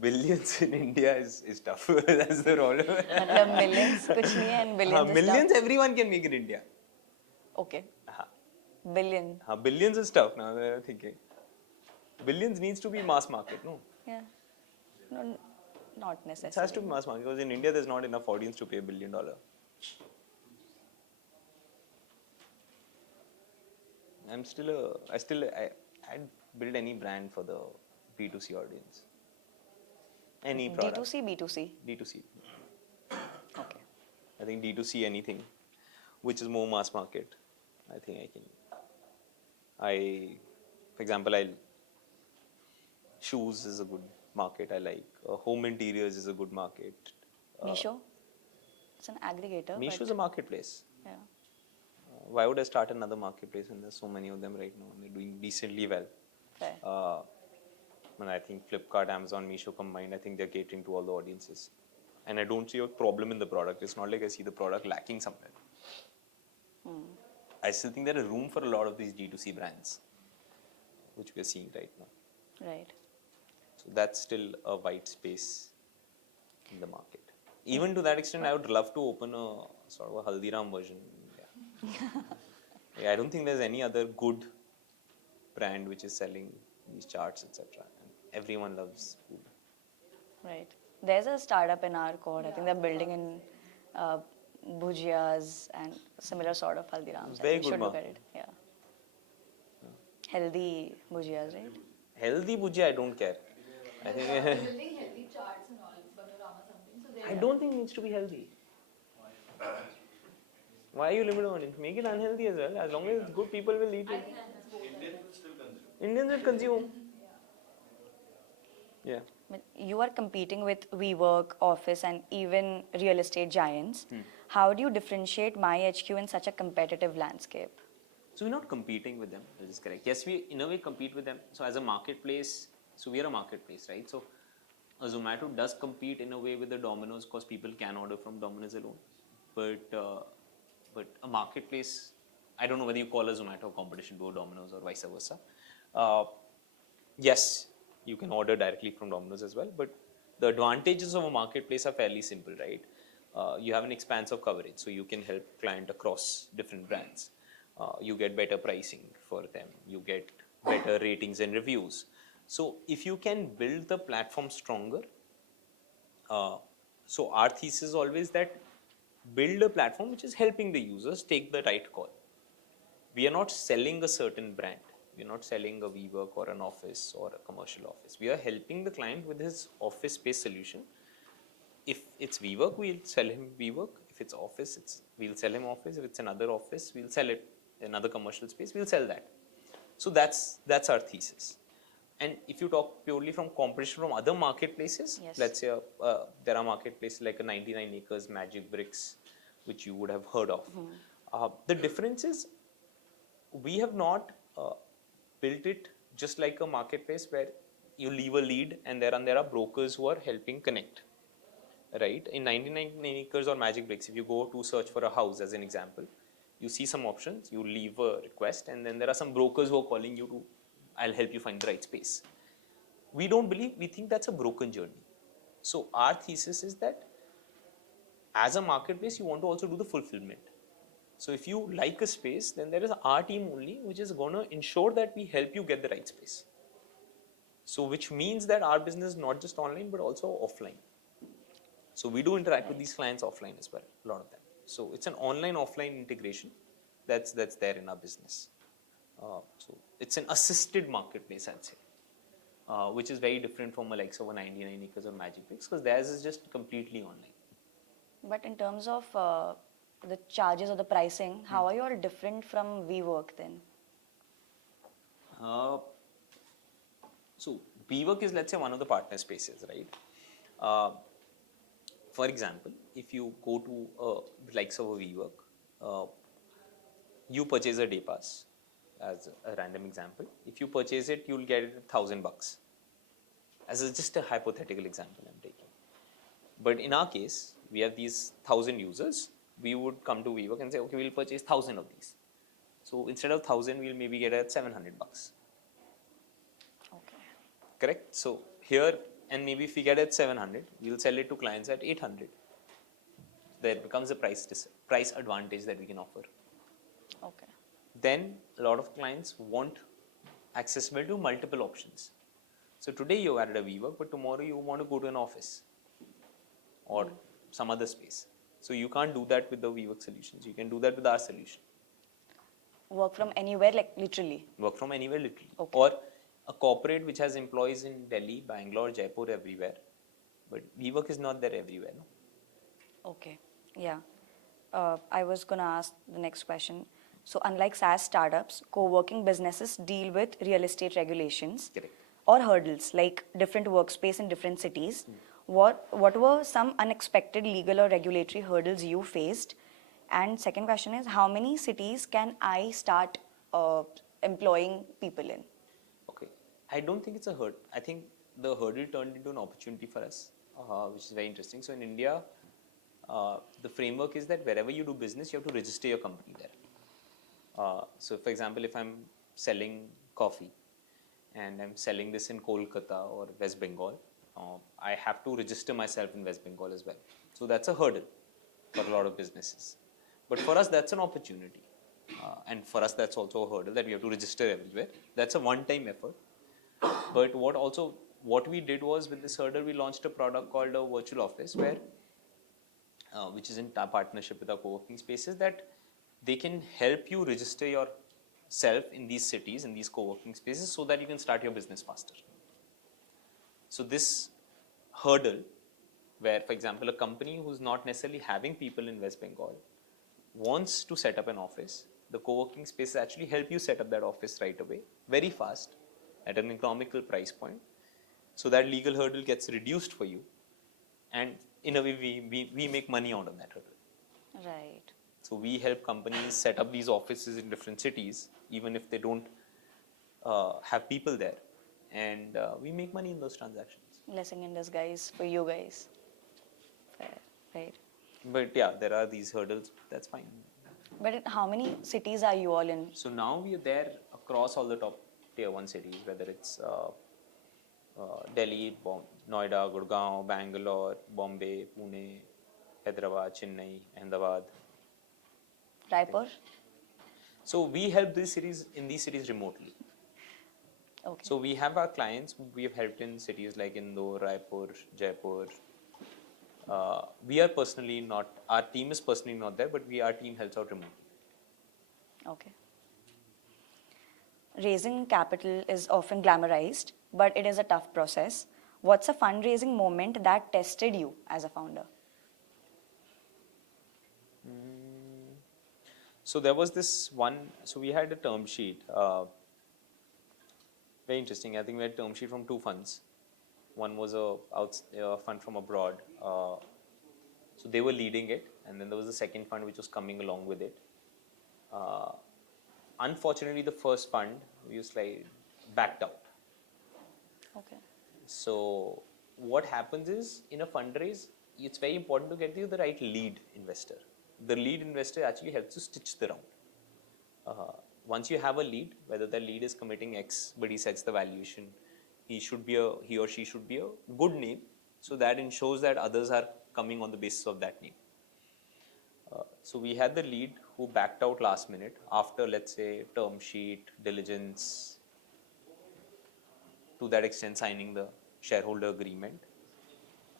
Billions in India is tough. That's the problem. मतलब millions कुछ नहीं है and billions is Millions everyone can make in India. tough. Okay. Billion. Billions is tough now that I'm thinking. Billions needs to be mass market, no? Yeah. No, not It has necessarily. to be mass market because in India there's not enough audience to pay $1 billion. I had built any brand for the B2C audience. Any product. D2C, B2C. D2C. Okay. I think D2C anything, which is more mass market. I think I can. For example, shoes is a good market. I like home interiors is a good market. Meesho? It's an aggregator. Meesho but is a marketplace. yeah. Why would I start another marketplace when there's so many of them right now and they're doing decently well? Fair. And I think Flipkart, Amazon, Meesho combined, I think they're catering to all the audiences. And I don't see a problem in the product. It's not like I see the product lacking somewhere. I still think there is room for a lot of these D2C brands, which we are seeing right now. Right. So that's still a white space in the market. Even to that extent, I would love to open a sort of a Haldiram version. Yeah, I don't think there's any other good brand which is selling these charts, etc. And everyone loves food. Right. There's a startup in our cohort. I think they're building in bhujias and similar sort of haldirams. I Very think you good should look at market. it. Yeah. Healthy bhujias, right? Healthy bhujia, I don't care. I think Building healthy charts and all, Panorama something. So I don't think it needs to be healthy. Why are you limited on it? Make it unhealthy as well. As long as it's good, people will eat I it. think that's both. Indians will consume. Yeah. But you are competing with WeWork, Office, and even real estate giants. How do you differentiate myHQ in such a competitive landscape? So we're not competing with them. That is correct. Yes, we in a way compete with them. So as a marketplace, so we are a marketplace, right? So a Zomato does compete in a way with the Domino's because people can order from Domino's alone. But a marketplace, I don't know whether you call a Zomato competition to a Domino's or vice versa. Yes, you can order directly from Domino's as well, but the advantages of a marketplace are fairly simple, right? You have an expanse of coverage, so you can help client across different brands. You get better pricing for them. You get better ratings and reviews. So if you can build the platform stronger, so our thesis is always that build a platform which is helping the users take the right call. We are not selling a certain brand. We are not selling a WeWork or an office or a commercial office. We are helping the client with his office-based solution. If it's WeWork, we'll sell him WeWork. If it's office, we'll sell him office. If it's another office, we'll sell it. Another commercial space, we'll sell that. So that's our thesis. And if you talk purely from competition from other marketplaces, Yes. let's say there are marketplaces like a 99 acres, Magic Bricks, which you would have heard of. The difference is we have not built it just like a marketplace where you leave a lead and there are brokers who are helping connect. Right? In 99 acres or Magic Bricks, if you go to search for a house as an example, you see some options, you leave a request, and then there are some brokers who are calling you to, I'll help you find the right space. We think that's a broken journey. So our thesis is that as a marketplace, you want to also do the fulfillment. So if you like a space, then there is our team only, which is going to ensure that we help you get the right space. So which means that our business is not just online, but also offline. So we do interact with these clients offline as well, a lot of them. So it's an online-offline integration that's there in our business. So it's an assisted marketplace, I'd say, which is very different from a likes of a 99 acres or Magic Bricks because theirs is just completely online. But in terms of the charges or the pricing, how are you all different from WeWork then? So WeWork is, let's say, one of the partner spaces, right? For example, if you go to the likes of a WeWork, you purchase a day pass, as a random example. If you purchase it, you'll get it $1,000. As just a hypothetical example I'm taking. But in our case, we have these 1,000 users. We would come to WeWork and say, okay, we'll purchase 1,000 of these. So instead of 1,000, we'll maybe get it at $700. Okay. Correct? So here, and maybe if we get it 700, we'll sell it to clients at 800. There becomes a price advantage that we can offer. Okay. Then a lot of clients want accessibility to multiple options. So today you added a WeWork, but tomorrow you want to go to an office or some other space. So you can't do that with the WeWork solutions. You can do that with our solution. Work from anywhere, like literally? Work from anywhere, literally. Okay. Or a corporate which has employees in Delhi, Bangalore, Jaipur, everywhere. But WeWork is not there everywhere. No? Okay. Yeah. I was going to ask the next question. So unlike SaaS startups, co-working businesses deal with real estate regulations. Correct. Or hurdles like different workspace in different cities. What were some unexpected legal or regulatory hurdles you faced? And second question is, how many cities can I start employing people in? Okay. I don't think it's a hurdle. I think the hurdle turned into an opportunity for us, which is very interesting. So in India, the framework is that wherever you do business, you have to register your company there. So for example, if I'm selling coffee and I'm selling this in Kolkata or West Bengal, I have to register myself in West Bengal as well. So that's a hurdle for a lot of businesses. But for us, that's an opportunity. And for us, that's also a hurdle that we have to register everywhere. That's a one-time effort. But what we did was with this hurdle, we launched a product called a virtual office where, which is in partnership with our co-working spaces, that they can help you register yourself in these cities, in these co-working spaces, so that you can start your business faster. So this hurdle, where, for example, a company who's not necessarily having people in West Bengal wants to set up an office, the co-working spaces actually help you set up that office right away, very fast, at an economical price point. So that legal hurdle gets reduced for you, and in a way we make money out of that hurdle. Right. So we help companies set up these offices in different cities, even if they don't have people there, and we make money in those transactions. Blessing in disguise for you guys. Fair. Right. But yeah, there are these hurdles. That's fine. But how many cities are you all in? So now we are there across all the top tier 1 cities, whether it's Delhi, Noida, Gurgaon, Bangalore, Bombay, Pune, Hyderabad, Chennai, Ahmedabad. Raipur? So we help these cities remotely. Okay. So we have our clients we have helped in cities like Indore, Raipur, Jaipur. We are personally not, our team is personally not there, but our team helps out remotely. Okay. Raising capital is often glamorized, but it is a tough process. What's a fundraising moment that tested you as a founder? So there was this one, so we had a term sheet, very interesting. I think we had a term sheet from 2 funds. One was a fund from abroad. So they were leading it, and then there was a second fund which was coming along with it. Unfortunately, the first fund we just like backed out. Okay. So what happens is, in a fundraise, it's very important to get you the right lead investor. The lead investor actually helps you stitch the round. Once you have a lead, whether the lead is committing X, but he sets the valuation, he or she should be a good name, so that ensures that others are coming on the basis of that name. So we had the lead who backed out last minute after, let's say, term sheet, diligence, to that extent signing the shareholder agreement.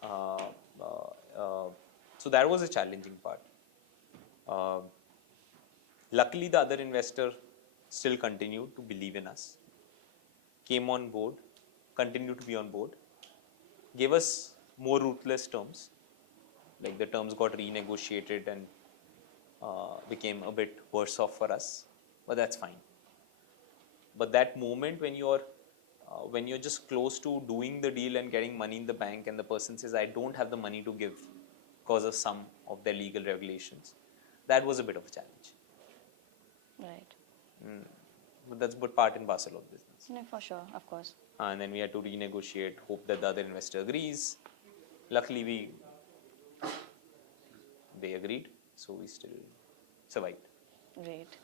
So that was a challenging part. Luckily, the other investor still continued to believe in us, came on board, continued to be on board, gave us more ruthless terms, like the terms got renegotiated and became a bit worse off for us, but that's fine. But that moment when you're just close to doing the deal and getting money in the bank, and the person says, I don't have the money to give because of some of their legal regulations, that was a bit of a challenge. Right. But that's but part and parcel of business. No, for sure, of course. And then we had to renegotiate, hope that the other investor agrees. Luckily, they agreed, so we still survived. Great.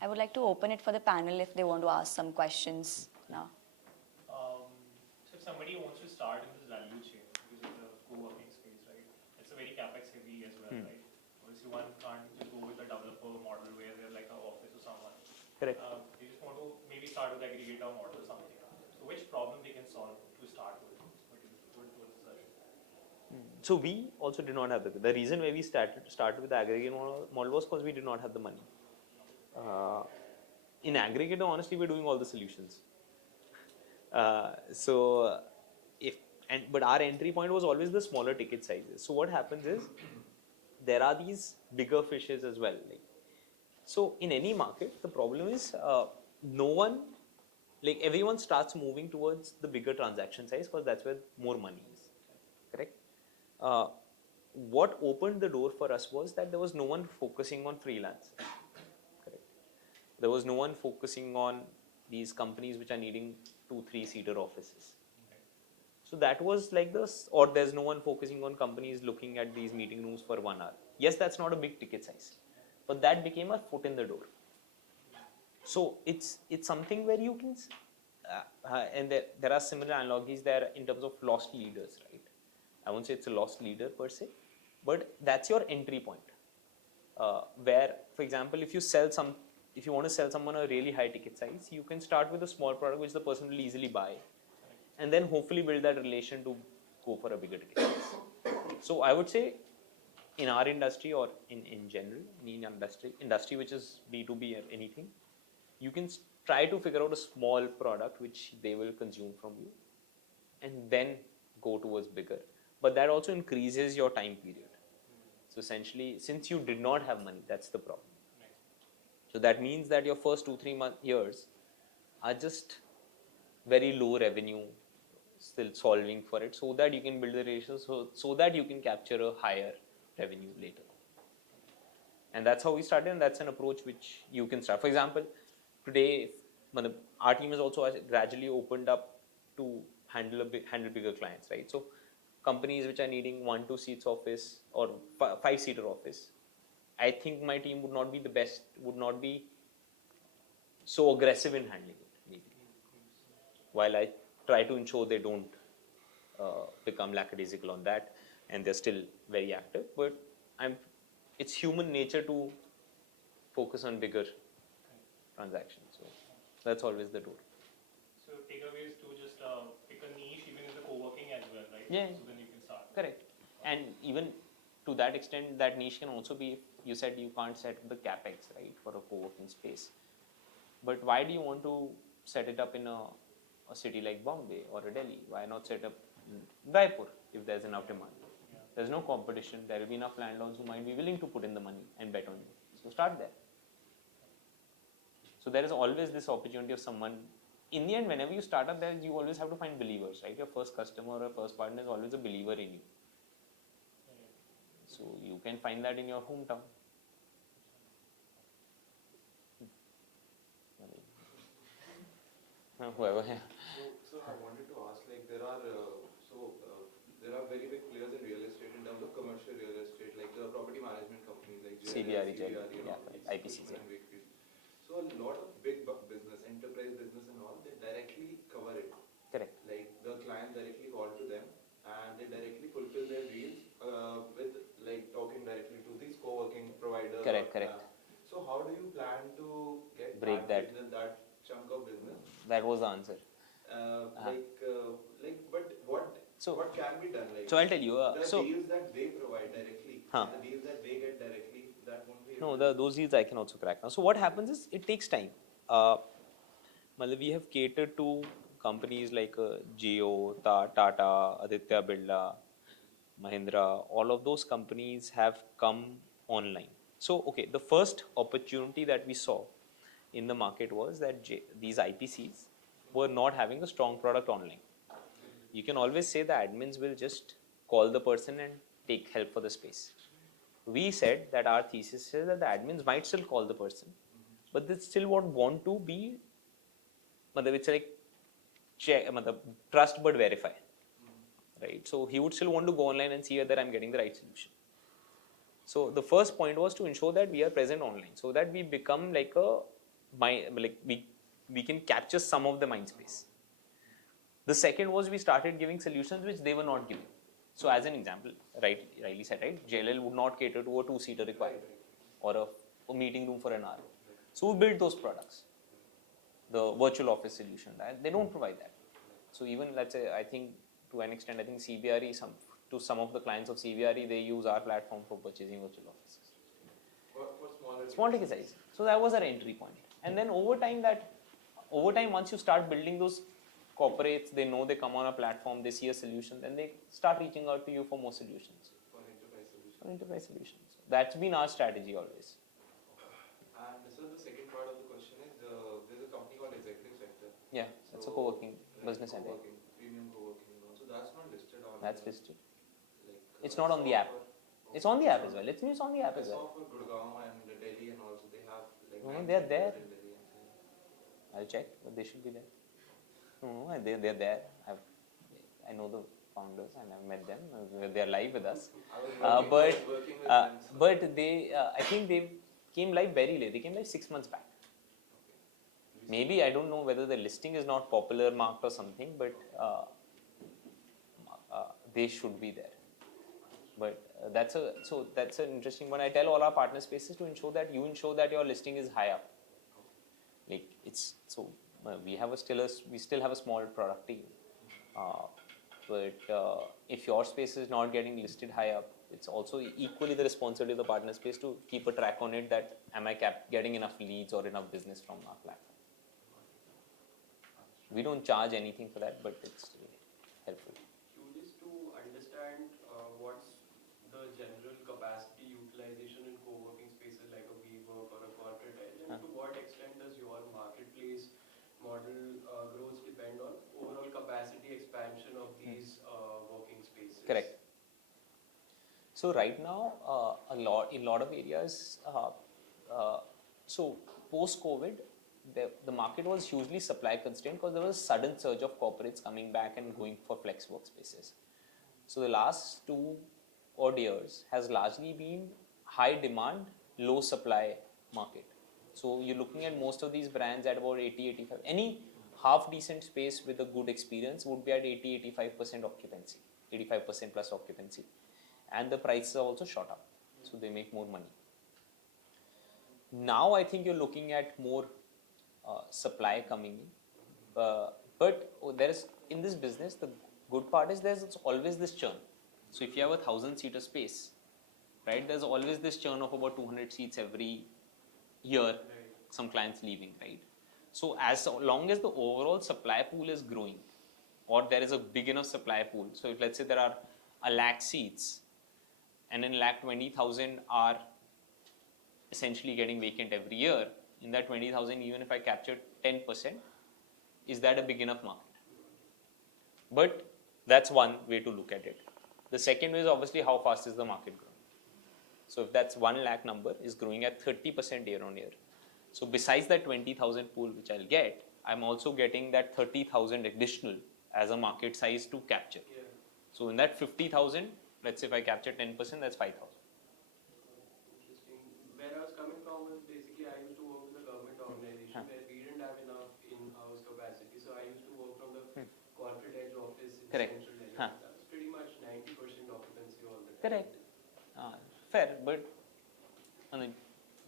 I would like to open it for the panel if they want to ask some questions now. So if somebody wants to start in this value chain, because it's a co-working space, right? It's a very capex heavy as well, right? Obviously, one can't just go with a developer model where they're like an office or someone. Correct. They just want to maybe start with aggregator model or something. So which problem they can solve to start with? What is the suggestion? So we also did not have the reason why we started with the aggregate model was because we did not have the money. In aggregator, honestly, we're doing all the solutions. But our entry point was always the smaller ticket sizes. So what happens is, there are these bigger fishes as well. So in any market, the problem is everyone starts moving towards the bigger transaction size because that's where more money is. Correct? What opened the door for us was that there was no one focusing on freelance. Correct? There was no one focusing on these companies which are needing 2-3 seater offices. So that was like this, or there's no one focusing on companies looking at these meeting rooms for 1 hour. Yes, that's not a big ticket size, but that became a foot in the door. So it's something where you can, and there are similar analogies there in terms of lost leaders, right? I won't say it's a lost leader per se, but that's your entry point. Where, for example, if you want to sell someone a really high ticket size, you can start with a small product which the person will easily buy, and then hopefully build that relation to go for a bigger ticket size. So I would say, in our industry or in general, in industry which is B2B or anything, you can try to figure out a small product which they will consume from you, and then go towards bigger. But that also increases your time period. So essentially, since you did not have money, that's the problem. So that means that your first 2-3 years are just very low revenue, still solving for it, so that you can build the relations, so that you can capture a higher revenue later. And that's how we started, and that's an approach which you can start. For example, today, our team has also gradually opened up to handle bigger clients, right? So companies which are needing 1-2 seats office or 5-seater office, I think my team would not be so aggressive in handling it, maybe. While I try to ensure they don't become lackadaisical on that, and they're still very active, but it's human nature to focus on bigger transactions. So that's always the door. So takeaway is to just pick a niche even in the co-working as well, right? Yeah. So then you can start. Correct. And even to that extent, that niche can also be, you said you can't set the capex, right, for a co-working space. But why do you want to set it up in a city like Bombay or a Delhi? Why not set up in Raipur if there's enough demand? Yeah. There's no competition. There will be enough landlords who might be willing to put in the money and bet on you. So start there. So there is always this opportunity of someone. In the end, whenever you start up there, you always have to find believers, right? Your first customer or first partner is always a believer in you. So you can find that in your hometown. Whoever. So I wanted to ask, like, there are very big players in real estate in terms of commercial real estate, like the property management companies like CBRE, CBRE, yeah, IPCs. Cushman & Wakefield. So a lot of big business, enterprise business and all, they directly cover it. Correct. Like the client directly call to them and they directly fulfill their deals with like talking directly to these co-working providers. Correct. So how do you plan to get Break that chunk of business? That was the answer. But what can be done? Like, so I'll tell you. the deals that they provide directly, and the deals that they get directly, that won't be. No, those deals I can also crack now. So what happens is it takes time. We have catered to companies like Jio, Tata, Aditya Birla, Mahindra. All of those companies have come online. So okay, the first opportunity that we saw in the market was that these IPCs were not having a strong product online. You can always say the admins will just call the person and take help for the space. We said that our thesis is that the admins might still call the person, but they still won't want to be, it's like trust but verify, right? So he would still want to go online and see whether I'm getting the right solution. So the first point was to ensure that we are present online, so that we become like we can capture some of the mind space. The second was we started giving solutions which they were not giving. So as an example, rightly said, right? JLL would not cater to a 2-seater requirement or a meeting room for an hour. So we built those products. The virtual office solution, they don't provide that. So even, let's say, I think to an extent, I think CBRE, some of the clients of CBRE, they use our platform for purchasing virtual offices. For Small ticket size. So that was our entry point. And then over time, once you start building those corporates, they know they come on a platform, they see a solution, then they start reaching out to you for more solutions. For Enterprise solutions. That's been our strategy always. And so the second part of the question is, there's a company called Executive Sector. Yeah, that's a co-working business center. Premium co-working. So that's not listed on. That's listed. Like, it's not on the app. It's on the app as well. It's on the app as well. I saw for Gurgaon and Delhi and also they have like. No, they are there. In Delhi and I'll check, but they should be there. No, they're there. I know the founders and I've met them. They're live with us. But they, I think they came live very late. They came live 6 months back. Maybe I don't know whether the listing is not popular marked or something, but they should be there. But that's an interesting one. I tell all our partner spaces to ensure that your listing is high up. Like it's so we still have a small product team, but if your space is not getting listed high up, it's also equally the responsibility of the partner space to keep a track on it. That am I getting enough leads or enough business from our platform? We don't charge anything for that, but it's helpful. Curious to understand what's the general capacity utilization in co-working spaces like a WeWork or a corporate edge, and to what extent does your marketplace model growth depend on overall capacity expansion of these working spaces? Correct. So right now, in a lot of areas, so post-COVID, the market was hugely supply constrained because there was a sudden surge of corporates coming back and going for flex workspaces. So the last 2 odd years has largely been high demand, low supply market. So you're looking at most of these brands at about 80, 85. Any half decent space with a good experience would be at 80, 85% occupancy, 85% plus occupancy. And the prices are also shot up. So they make more money. Now I think you're looking at more supply coming in, but there's in this business the good part is there's always this churn. So if you have a 1,000-seater space, right, there's always this churn of about 200 seats every year. Some clients leaving, right? So as long as the overall supply pool is growing, or there is a big enough supply pool. So if let's say there are 1,00,000 seats, and in 1,20,000 are essentially getting vacant every year. In that 20,000, even if I capture 10%, is that a big enough market? But that's one way to look at it. The second way is obviously how fast is the market growing. So if that's 1 lakh number is growing at 30% year on year. So besides that 20,000 pool which I'll get, I'm also getting that 30,000 additional as a market size to capture. Yeah. So in that 50,000, let's say if I capture 10%, that's 5,000. Interesting. Where I was coming from was basically I used to work with a government organization where we didn't have enough in-house capacity. So I used to work from the corporate edge office in Correct. Central Delhi. Huh. That was pretty much 90% occupancy all the time. Correct. Fair, but I mean,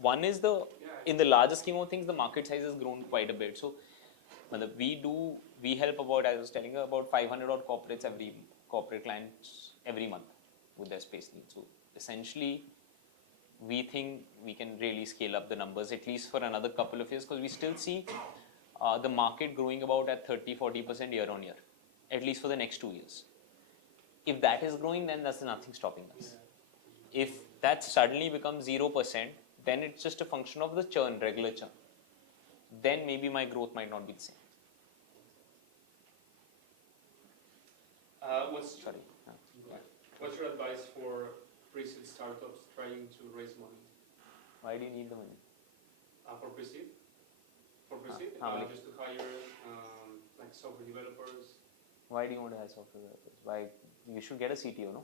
one is in the larger scheme of things, the market size has grown quite a bit. So we help about, as I was telling you, about 500 odd corporate clients every month with their space needs. So essentially, we think we can really scale up the numbers at least for another couple of years because we still see the market growing about at 30-40% year on year, at least for the next 2 years. If that is growing, then there's nothing stopping us. If that suddenly becomes 0%, then it's just a function of the churn, regular churn. Then maybe my growth might not be the same. What's your advice for pre-seed startups trying to raise money? Why do you need the money? For pre-seed? Just to hire like software developers. Why do you want to hire software developers? Why? You should get a CTO, no?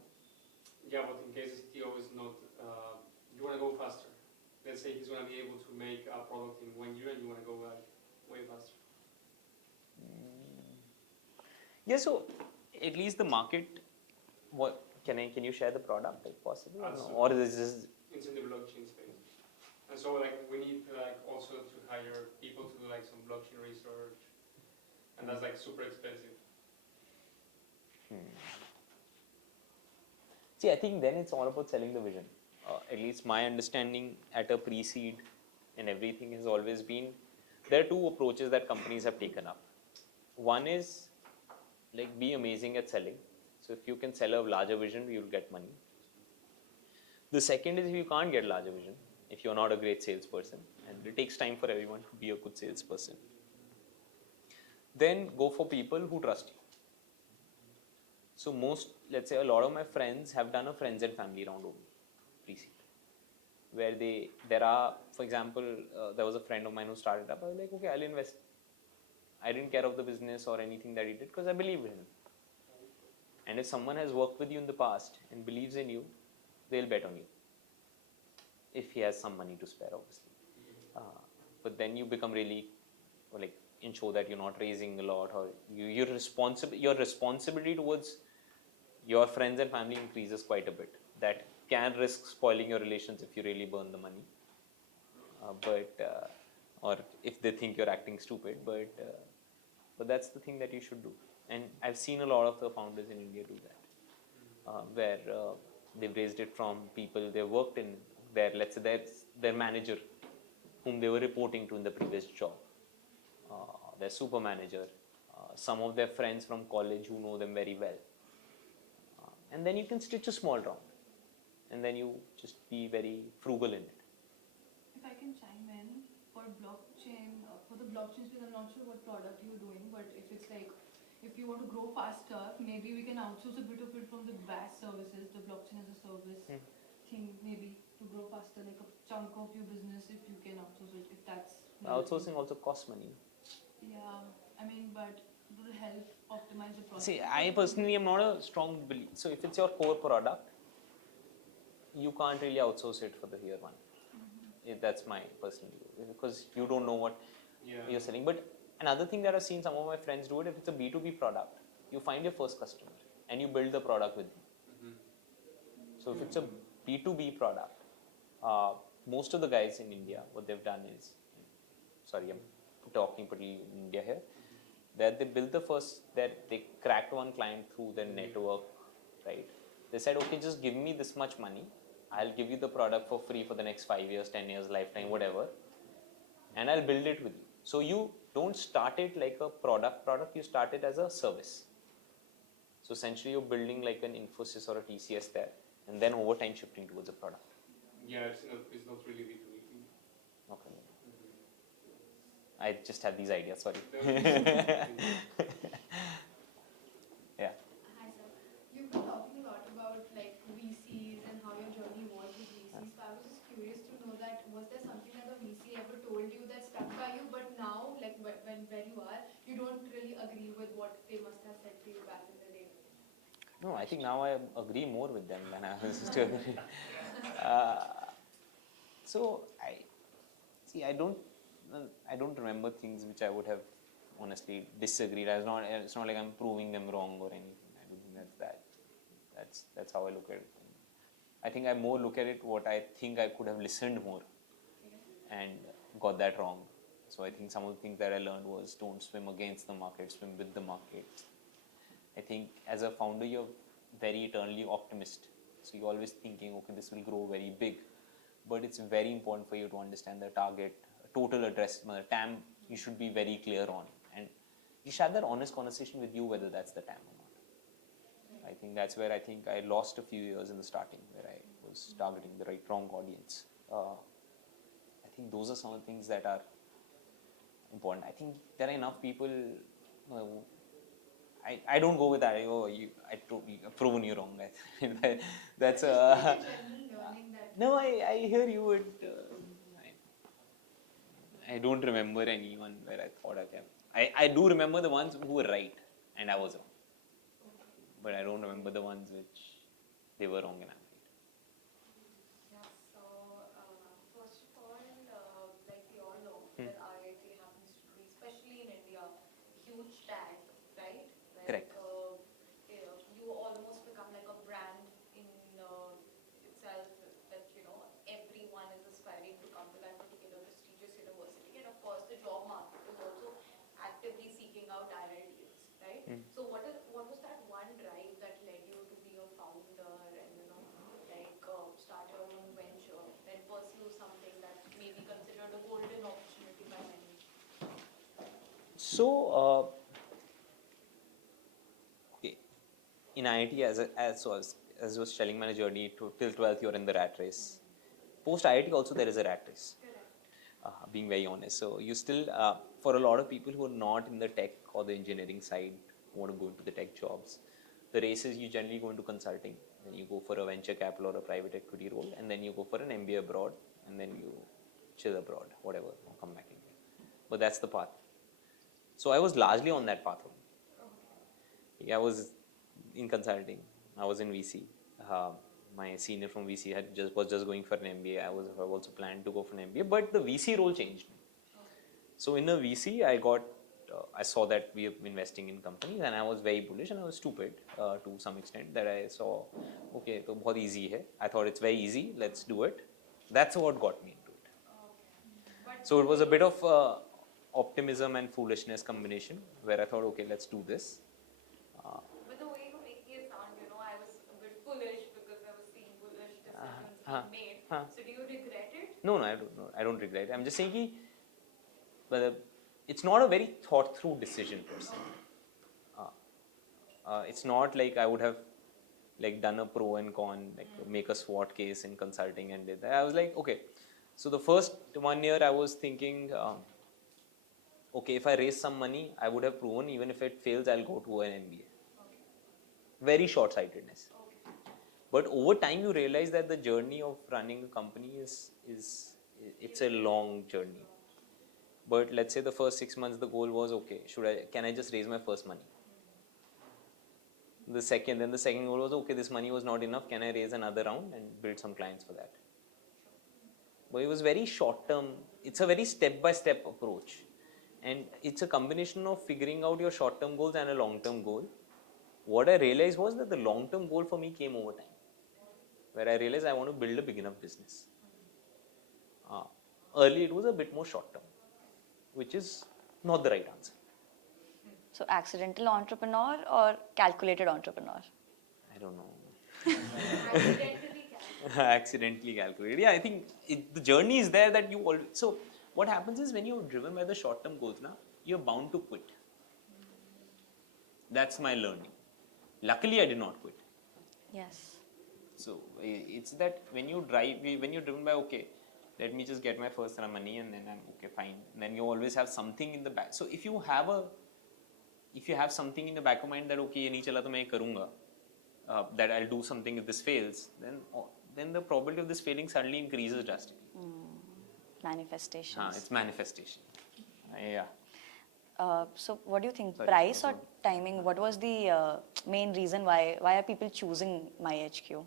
Yeah, but in case the CTO is not, you want to go faster. Let's say he's going to be able to make a product in 1 year and you want to go way faster. Yeah, so at least the market, can you share the product if possible? Or is this It's in the blockchain space. And so like we need also to hire people to do like some blockchain research. And that's like super expensive. See, I think then it's all about selling the vision. At least my understanding at a pre-seed and everything has always been, there are 2 approaches that companies have taken up. One is like be amazing at selling. So if you can sell a larger vision, you'll get money. The second is if you can't get larger vision, if you're not a great salesperson, and it takes time for everyone to be a good salesperson, then go for people who trust you. So let's say a lot of my friends have done a friends and family round only, pre-seed, where there are, for example, there was a friend of mine who started up. I was like, okay, I'll invest. I didn't care of the business or anything that he did because I believe in him. And if someone has worked with you in the past and believes in you, they'll bet on you. If he has some money to spare, obviously. But then you become really or like ensure that you're not raising a lot, or your responsibility towards your friends and family increases quite a bit. That can risk spoiling your relations if you really burn the money, or if they think you're acting stupid. But that's the thing that you should do. And I've seen a lot of the founders in India do that, where they've raised it from people they worked in, let's say their manager, whom they were reporting to in the previous job, their super manager, some of their friends from college who know them very well. And then you can stitch a small round, and then you just be very frugal in it. If I can chime in, for blockchain, for the blockchain space, I'm not sure what product you're doing, but if it's like, if you want to grow faster, maybe we can outsource a bit of it from the BaaS services, the blockchain as a service thing, maybe to grow faster, like a chunk of your business, if you can outsource it, if that's... Outsourcing also costs money. Yeah, I mean, but it will help optimize the process. See, I personally am not a strong believer. So if it's your core product, you can't really outsource it for the year one. That's my personal view, because you don't know what you're selling. But another thing that I've seen some of my friends do it, if it's a B2B product, you find your first customer and you build the product with them. So if it's a B2B product, most of the guys in India, what they've done is, sorry, I'm talking particularly in India here, that they built that they cracked one client through their network, right? They said, okay, just give me this much money. I'll give you the product for free for the next 5 years, 10 years, lifetime, whatever. And I'll build it with you. So you don't start it like a product, you start it as a service. So essentially you're building like an Infosys or a TCS there, and then over time shifting towards a product. Yeah, it's not really B2B. Okay. I just have these ideas, sorry. Yeah. Hi sir. You've been talking a lot about like VCs and how your journey was with VCs. So I was just curious to know that was there something that a VC ever told you that stuck by you, but now like where you are, you don't really agree with what they must have said to you back in the day? No, I think now I agree more with them than I was to agree. So I don't remember things which I would have honestly disagreed. It's not like I'm proving them wrong or anything. I don't think that's that. That's how I look at it. I think I more look at it what I think I could have listened more and got that wrong. So I think some of the things that I learned was don't swim against the market, swim with the market. I think as a founder, you're very eternally optimist. So you're always thinking, okay, this will grow very big. But it's very important for you to understand the target, total address, TAM, you should be very clear on. And you should have that honest conversation with you whether that's the TAM or not. I think that's where I lost a few years in the starting, where I was targeting the wrong audience. I think those are some of the things that are important. I think there are enough people. I don't go with that. I've proven you wrong. That's no. I hear you. I don't remember anyone where I thought I can. I do remember the ones who were right and I was wrong. But I don't remember the ones which they were wrong and I'm right. Yeah, so first of all, like we all know that IIT happens to be, especially in India, a huge tag, right? Like, Correct. You almost become like a brand in itself that, everyone is aspiring to come to that particular prestigious university. And of course, the job market is also actively seeking out IITs, right? So what was that one drive that led you to be a founder and, start your own venture and pursue something that may be considered a golden opportunity by many? So, okay, in IIT, as I was telling my journey till 12th, you're in the rat race. Post IIT also there is a rat race. Being very honest, so you still, for a lot of people who are not in the tech or the engineering side, who want to go into the tech jobs, the race is you generally go into consulting, then you go for a venture capital or a private equity role, and then you go for an MBA abroad, and then you chill abroad, whatever, or come back India. But that's the path. So I was largely on that path. I was in consulting. I was in VC. My senior from VC was just going for an MBA. I also planned to go for an MBA, but the VC role changed me. So in a VC, I saw that we are investing in companies, and I was very bullish, and I was stupid to some extent that I saw, okay, so बहुत easy है. I thought it's very easy. Let's do it. That's what got me into it. But So it was a bit of optimism and foolishness combination where I thought, okay, let's do this. but the way you're making it sound, I was a bit foolish because I was seeing bullish decisions huh, being made. huh. So do you regret it? No, I don't regret it. I'm just saying कि, but it's not a very thought through decision per se. It's not like I would have like done a pro and con, like make a SWOT case in consulting and did that. I was like, okay. So the first 1 year I was thinking, okay, if I raise some money, I would have proven even if it fails, I'll go to an MBA. Very short-sightedness. But over time, you realize that the journey of running a company it's a long journey. But let's say the first 6 months, the goal was, okay, can I just raise my first money? Then the second goal was, okay, this money was not enough. Can I raise another round and build some clients for that? But it was very short term. It's a very step-by-step approach. And it's a combination of figuring out your short-term goals and a long-term goal. What I realized was that the long-term goal for me came over time, where I realized I want to build a big enough business. Early, it was a bit more short-term, which is not the right answer. So accidental entrepreneur or calculated entrepreneur? I don't know. Accidentally can. Accidentally calculated. Yeah, I think the journey is there that you always. So what happens is when you're driven by the short-term goals, you're bound to quit. That's my learning. Luckily, I did not quit. Yes. So it's that when you're driven by, okay, let me just get my first money and then I'm okay, fine. And then you always have something in the back. So if you have something in the back of mind that, okay, ye nahi chala to main karunga, that I'll do something if this fails, then the probability of this failing suddenly increases drastically. Manifestations. It's manifestation. Yeah. So what do you think? Sorry, Price or no timing? What was the main reason why are people choosing myHQ?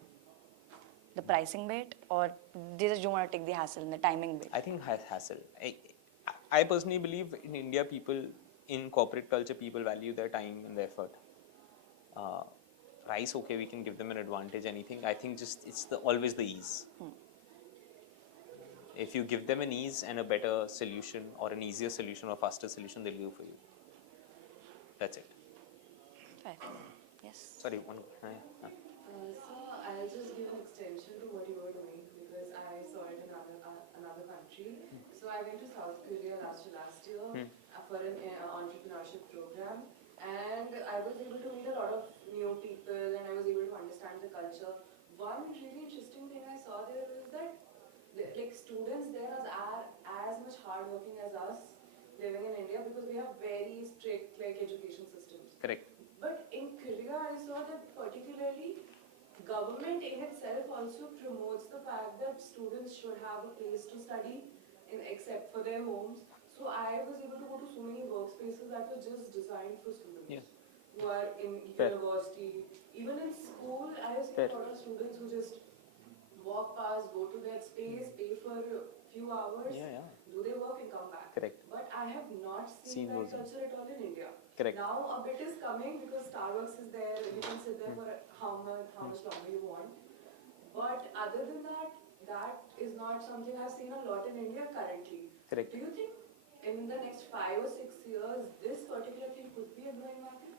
The pricing bit, or they just don't want to take the hassle in the timing bit? I think hassle. I personally believe in India, in corporate culture, people value their time and their effort. Price, okay, we can give them an advantage, anything. I think just it's always the ease. If you give them an ease and a better solution or an easier solution or faster solution, they'll do for you. That's it. Fair. Yes. Sorry, one. So I'll just give an extension to what you were doing because I saw it in another country. So I went to South Korea last year for an entrepreneurship program, and I was able to meet a lot of new people, and I was able to understand the culture. One really interesting thing I saw there is that like students there are as much hardworking as us living in India because we have very strict like education systems. Correct. But in Korea, I saw that particularly government in itself also promotes the fact that students should have a place to study except for their homes. So I was able to go to so many workspaces that were just designed for students who are in university. Even in school, I have seen a lot of students who just walk past, go to that space, pay for a few hours, do their work and come back. Correct. But I have not seen that culture at all in India. Correct. Now a bit is coming because Starbucks is there, you can sit there for how much longer you want. But other than that, that is not something I've seen a lot in India currently. Correct. Do you think in the next 5 or 6 years, this particular thing could be a growing market?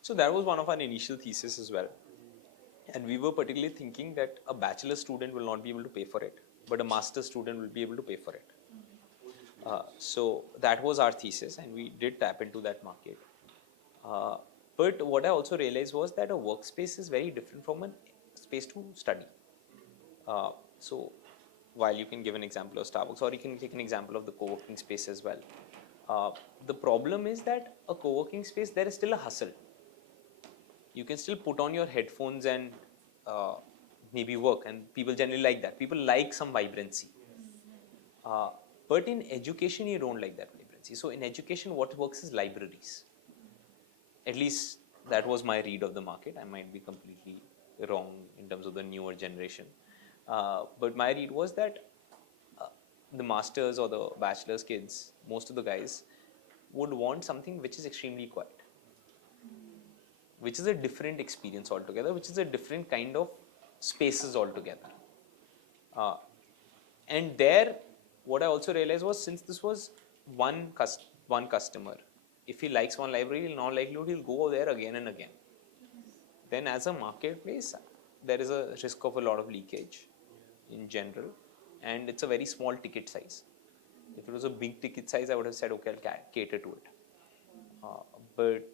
So that was one of our initial thesis as well. And we were particularly thinking that a bachelor student will not be able to pay for it, but a master student will be able to pay for it. So that was our thesis, and we did tap into that market. But what I also realized was that a workspace is very different from a space to study. So while you can give an example of Starbucks, or you can take an example of the co-working space as well. The problem is that a co-working space, there is still a hustle. You can still put on your headphones and maybe work, and people generally like that. People like some vibrancy. But in education, you don't like that vibrancy. So in education, what works is libraries. At least that was my read of the market. I might be completely wrong in terms of the newer generation. But my read was that the masters or the bachelor's kids, most of the guys would want something which is extremely quiet, which is a different experience altogether, which is a different kind of spaces altogether. Uh, and there, what I also realized was, since this was one customer, if he likes one library, he'll not likely he'll go there again and again. Then as a marketplace, there is a risk of a lot of leakage in general, and it's a very small ticket size. If it was a big ticket size, I would have said, okay, I'll cater to it. But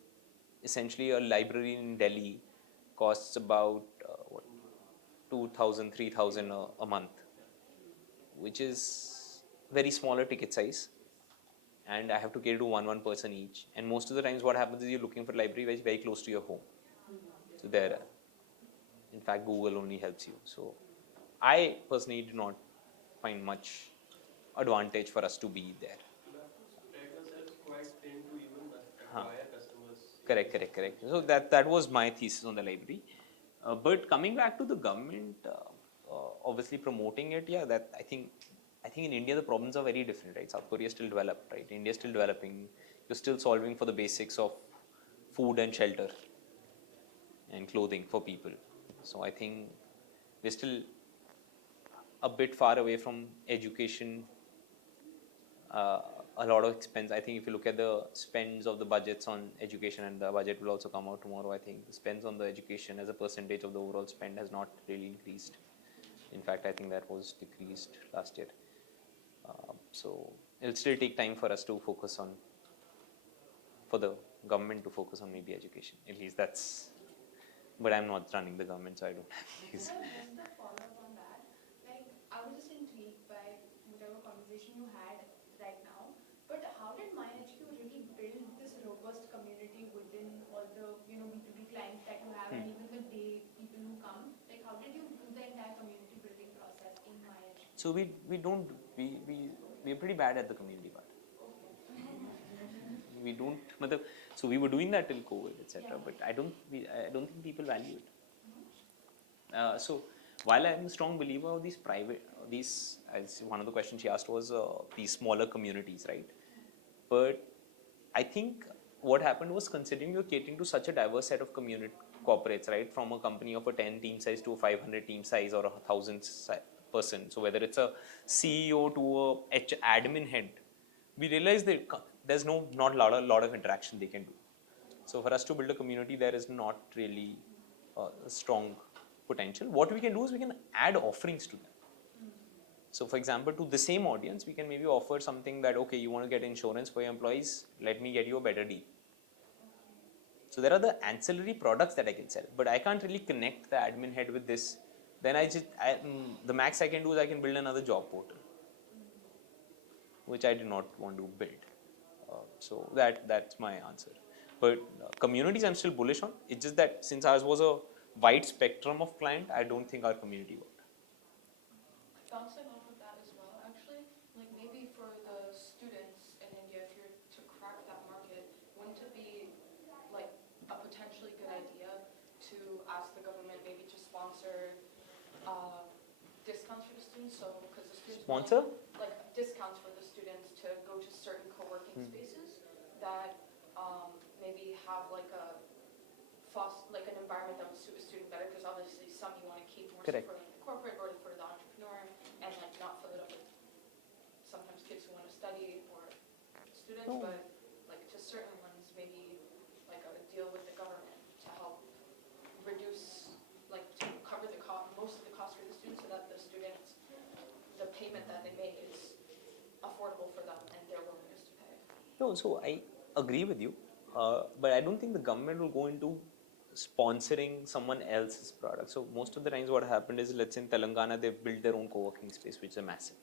essentially, a library in Delhi costs about 2,000, 3,000 a month, which is very smaller ticket size. And I have to cater to one person each. And most of the times, what happens is you're looking for a library which is very close to your home. So there, in fact, Google only helps you. So I personally do not find much advantage for us to be there. You have to spread yourself quite thin to even Huh. acquire customers. Correct. So that was my thesis on the library. But coming back to the government, obviously promoting it, yeah, that I think in India the problems are very different, right? South Korea is still developed, right? India is still developing. You're still solving for the basics of food and shelter and clothing for people. So I think we're still a bit far away from education. A lot of expense. I think if you look at the spends of the budgets on education, and the budget will also come out tomorrow, I think the spends on the education as a percentage of the overall spend has not really increased. In fact, I think that was decreased last year. So it'll still take time for us to focus on, for the government to focus on maybe education. At least that's, but I'm not running the government, so I don't have views. Sir, just a follow-up on that. Like, I was just intrigued by whatever conversation you had right now. But how did myHQ really build this robust community within all the B2B clients that you have, and even the day people who come? Like, how did you do the entire community building process in myHQ? So we're pretty bad at the community part. We don't. So we were doing that till COVID, etc. But I don't think people value it. So while I'm a strong believer of these, as one of the questions she asked was these smaller communities, right? But I think what happened was, considering you're catering to such a diverse set of community corporates, right? From a company of a 10 team size to a 500 team size or a 1,000 person. So whether it's a CEO to a admin head, we realize that there's not a lot of interaction they can do. So for us to build a community, there is not really a strong potential. What we can do is we can add offerings to them. So for example, to the same audience, we can maybe offer something that, okay, you want to get insurance for your employees, let me get you a better deal. So there are the ancillary products that I can sell, but I can't really connect the admin head with this. Then the max I can do is I can build another job portal, which I do not want to build. So that's my answer. But communities I'm still bullish on. It's just that since ours was a wide spectrum of client, I don't think our community worked. Bouncing off of that as well, actually, like maybe for the students in India, if you're to crack that market, wouldn't it be like a potentially good idea to ask the government maybe to sponsor discounts for the students? So because the students Sponsor? like discounts for the students to go to certain co-working spaces that maybe have like a an environment that would suit a student better, because obviously some you want to keep more so Correct. for like the corporate or for the entrepreneur, and like not fill it up with sometimes kids who want to study or students, No. but like to certain ones maybe like a deal with the government to help reduce, like to cover the most of the cost for the students, so that the students, the payment that they make is affordable for them and their willingness to pay. No, so I agree with you, but I don't think the government will go into sponsoring someone else's product. So most of the times what happened is, let's say in Telangana, they've built their own co-working space, which is massive.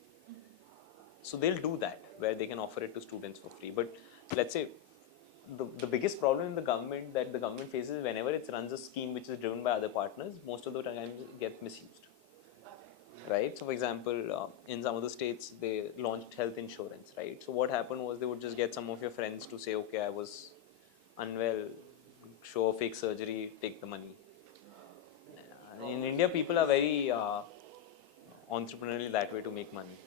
So they'll do that, where they can offer it to students for free. But let's say the biggest problem in the government that the government faces, whenever it runs a scheme which is driven by other partners, most of the time it gets misused. Right? So for example, in some of the states, they launched health insurance, right? So what happened was, they would just get some of your friends to say, okay, I was unwell, show a fake surgery, take the money. In India, people are very entrepreneurial that way to make money.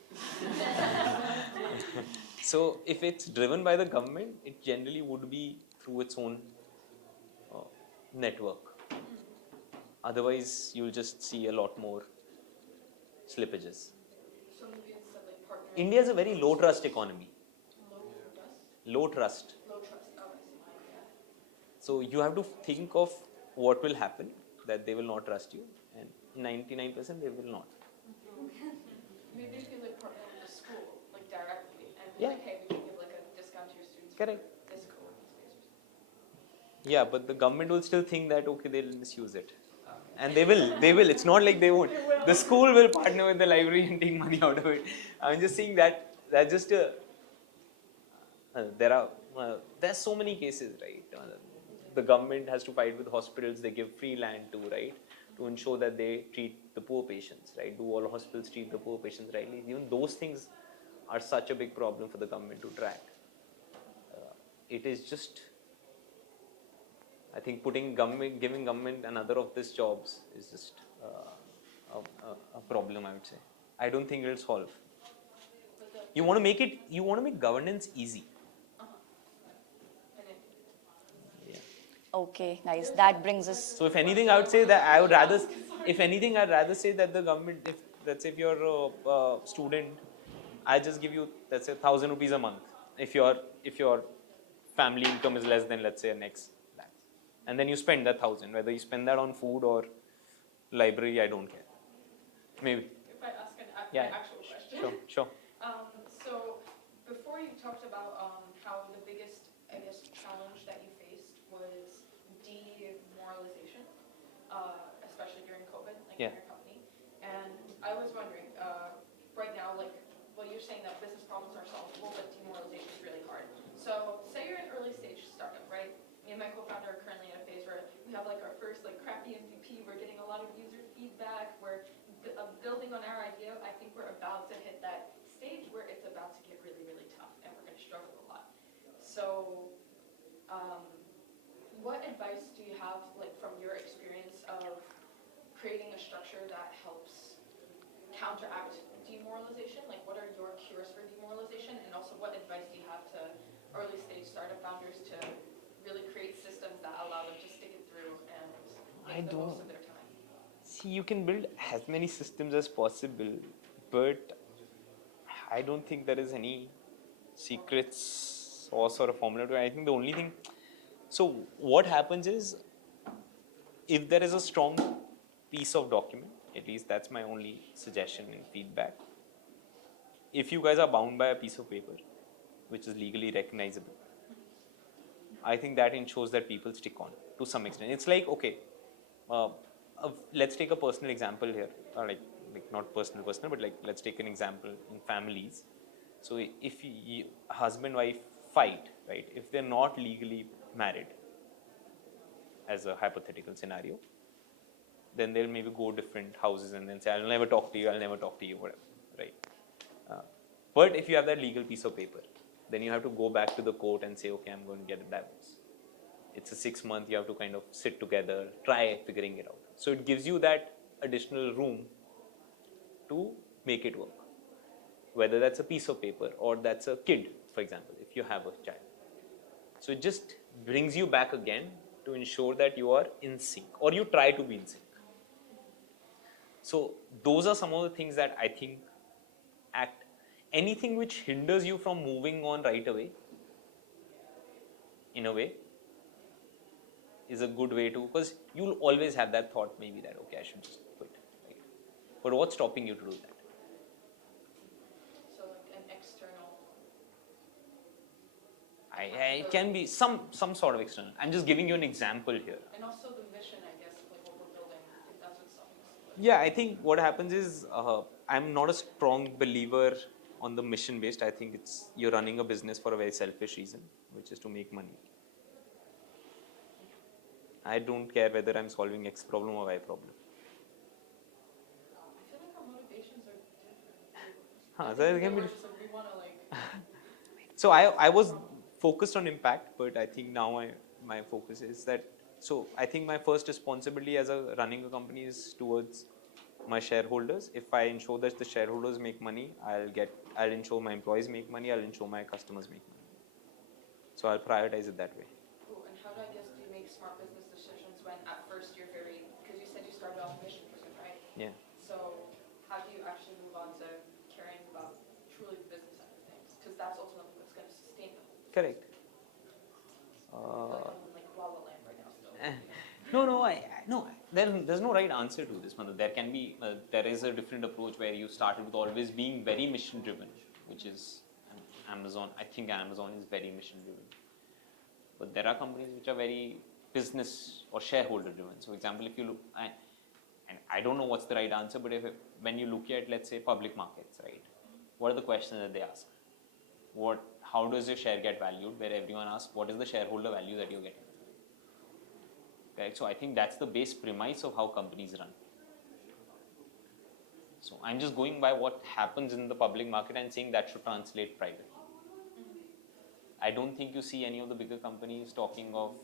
So if it's driven by the government, it generally would be through its own uh, network. Otherwise, you'll just see a lot more slippages. So maybe instead like partner. India is a very low trust economy. Low trust? Low trust. Low trust. Oh, I see. So you have to think of what will happen, that they will not trust you, and 99% they will not. Maybe if you like partner with the school, like directly, and be Yeah. like, hey, we can give like a discount to your students Correct. for this co-working space or something. Yeah, but the government will still think that, okay, they'll misuse it. And they will. It's not like they won't. The school will partner with the library and take money out of it. I'm just saying that that's just a, there's so many cases, right? The government has to fight with hospitals, they give free land to, right? To ensure that they treat the poor patients, right? Do all hospitals treat the poor patients rightly? Even those things are such a big problem for the government to track. It is just, I think giving government another of these jobs is just a problem, I would say. I don't think it'll solve. You want to make governance easy. Yeah. Okay, nice. That brings us. So if anything, I would say that I'd rather say that the government, if let's say if you're a student, I just give you, let's say, 1,000 rupees a month. If your family income is less than, let's say, an X lakh, and then you spend that 1,000, whether you spend that on food or library, I don't care. Maybe. If I ask an Yeah. actual question. Sure. So before you talked about how the biggest, I guess, challenge that you faced was demoralization, especially during COVID, like Yeah. in your company. And I was wondering, right now, like, well, you're saying that business problems are solvable, but demoralization is really hard. So say you're an early stage startup, right? Me and my co-founder are currently in a phase where we have like our first like crappy MVP. We're getting a lot of user feedback. We're building on our idea. I think we're about to hit that stage where it's about to get really, really tough, and we're going to struggle a lot. So, what advice do you have, like from your experience of creating a structure that helps counteract demoralization? Like, what are your cures for demoralization, and also what advice do you have to early stage startup founders to really create systems that allow them to stick it through and make the most of their time? See, you can build as many systems as possible, but I don't think there is any secret sauce or a formula to it. I think the only thing, so what happens is, if there is a strong piece of document, at least that's my only suggestion and feedback. If you guys are bound by a piece of paper, which is legally recognizable, I think that ensures that people stick on to some extent. It's like, okay, let's take a personal example here, like not personal, but like let's take an example in families. So if husband wife fight, right? If they're not legally married, as a hypothetical scenario, then they'll maybe go different houses and then say, I'll never talk to you, whatever, right? But if you have that legal piece of paper, then you have to go back to the court and say, okay, I'm going to get a divorce. It's a 6 month, you have to kind of sit together, try figuring it out. So it gives you that additional room to make it work. Whether that's a piece of paper or that's a kid, for example, if you have a child. So it just brings you back again to ensure that you are in sync, or you try to be in sync. So those are some of the things that I think anything which hinders you from moving on right away, in a way, is a good way to, because you'll always have that thought maybe that, okay, I should just quit. Right? But what's stopping you to do that? So like an external. It can be some sort of external. I'm just giving you an example here. And also the mission, I guess, like what we're building, I think that's what's stopping us. Yeah, I think what happens is I'm not a strong believer on the mission based. I think you're running a business for a very selfish reason, which is to make money. I don't care whether I'm solving X problem or Y problem. I feel like our motivations are different. Huh, so it can be We're just like, we want to like. So I was focused on impact, but I think now my focus is that. So I think my first responsibility as running a company is towards my shareholders. If I ensure that the shareholders make money, I'll ensure my employees make money, I'll ensure my customers make money. So I'll prioritize it that way. Cool. And how do I guess do you make smart business decisions when at first you're very, because you said you started off mission driven, right? Yeah. So how do you actually move on to caring about truly the business end of things? Because that's ultimately what's going to sustain the whole business. Correct. I feel like I'm in like la la land right now still. No. There's no right answer to this. There can be, there is a different approach where you started with always being very mission driven, which is Amazon. I think Amazon is very mission driven. But there are companies which are very business or shareholder driven. So, example, if you look, and I don't know what's the right answer, but when you look at, let's say, public markets, right? What are the questions that they ask? How does your share get valued? Where everyone asks, what is the shareholder value that you're getting? Correct. So I think that's the base premise of how companies run. So I'm just going by what happens in the public market and saying that should translate private. I don't think you see any of the bigger companies talking of,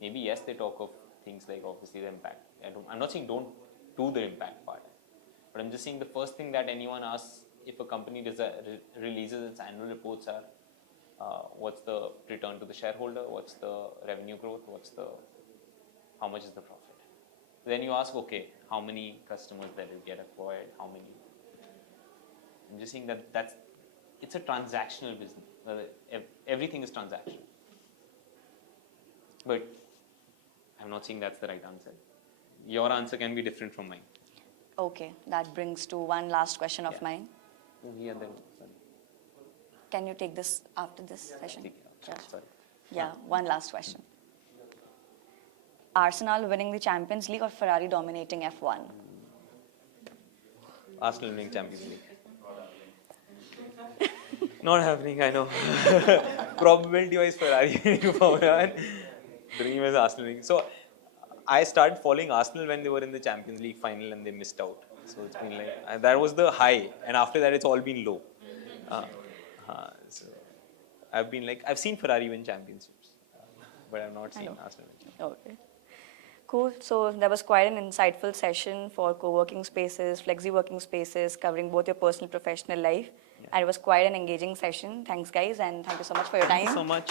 maybe yes, they talk of things like obviously the impact. I'm not saying don't do the impact part, but I'm just saying the first thing that anyone asks if a company releases its annual reports are, what's the return to the shareholder, what's the revenue growth, how much is the profit. Then you ask, okay, how many customers that will get acquired, how many. I'm just saying it's a transactional business. Everything is transactional. But I'm not saying that's the right answer. Your answer can be different from mine. Okay, that brings to one last question of mine. Here, then, sorry. Can you take this after this session? Sure. Sorry. Yeah, one last question. Arsenal winning the Champions League or Ferrari dominating F1? Arsenal winning Champions League. Not happening, I know. Probability-wise, Ferrari winning Formula 1. Dream is Arsenal winning. So, I started following Arsenal when they were in the Champions League final and they missed out. So, it's been like, that was the high. And after that, it's all been low. So, I've seen Ferrari win championships. But I've not seen Arsenal win. Okay. Cool. So that was quite an insightful session for co-working spaces, flexi working spaces, covering both your personal and professional life. Yeah. And it was quite an engaging session. Thanks, guys, and thank you so much for your time. Thank you so much.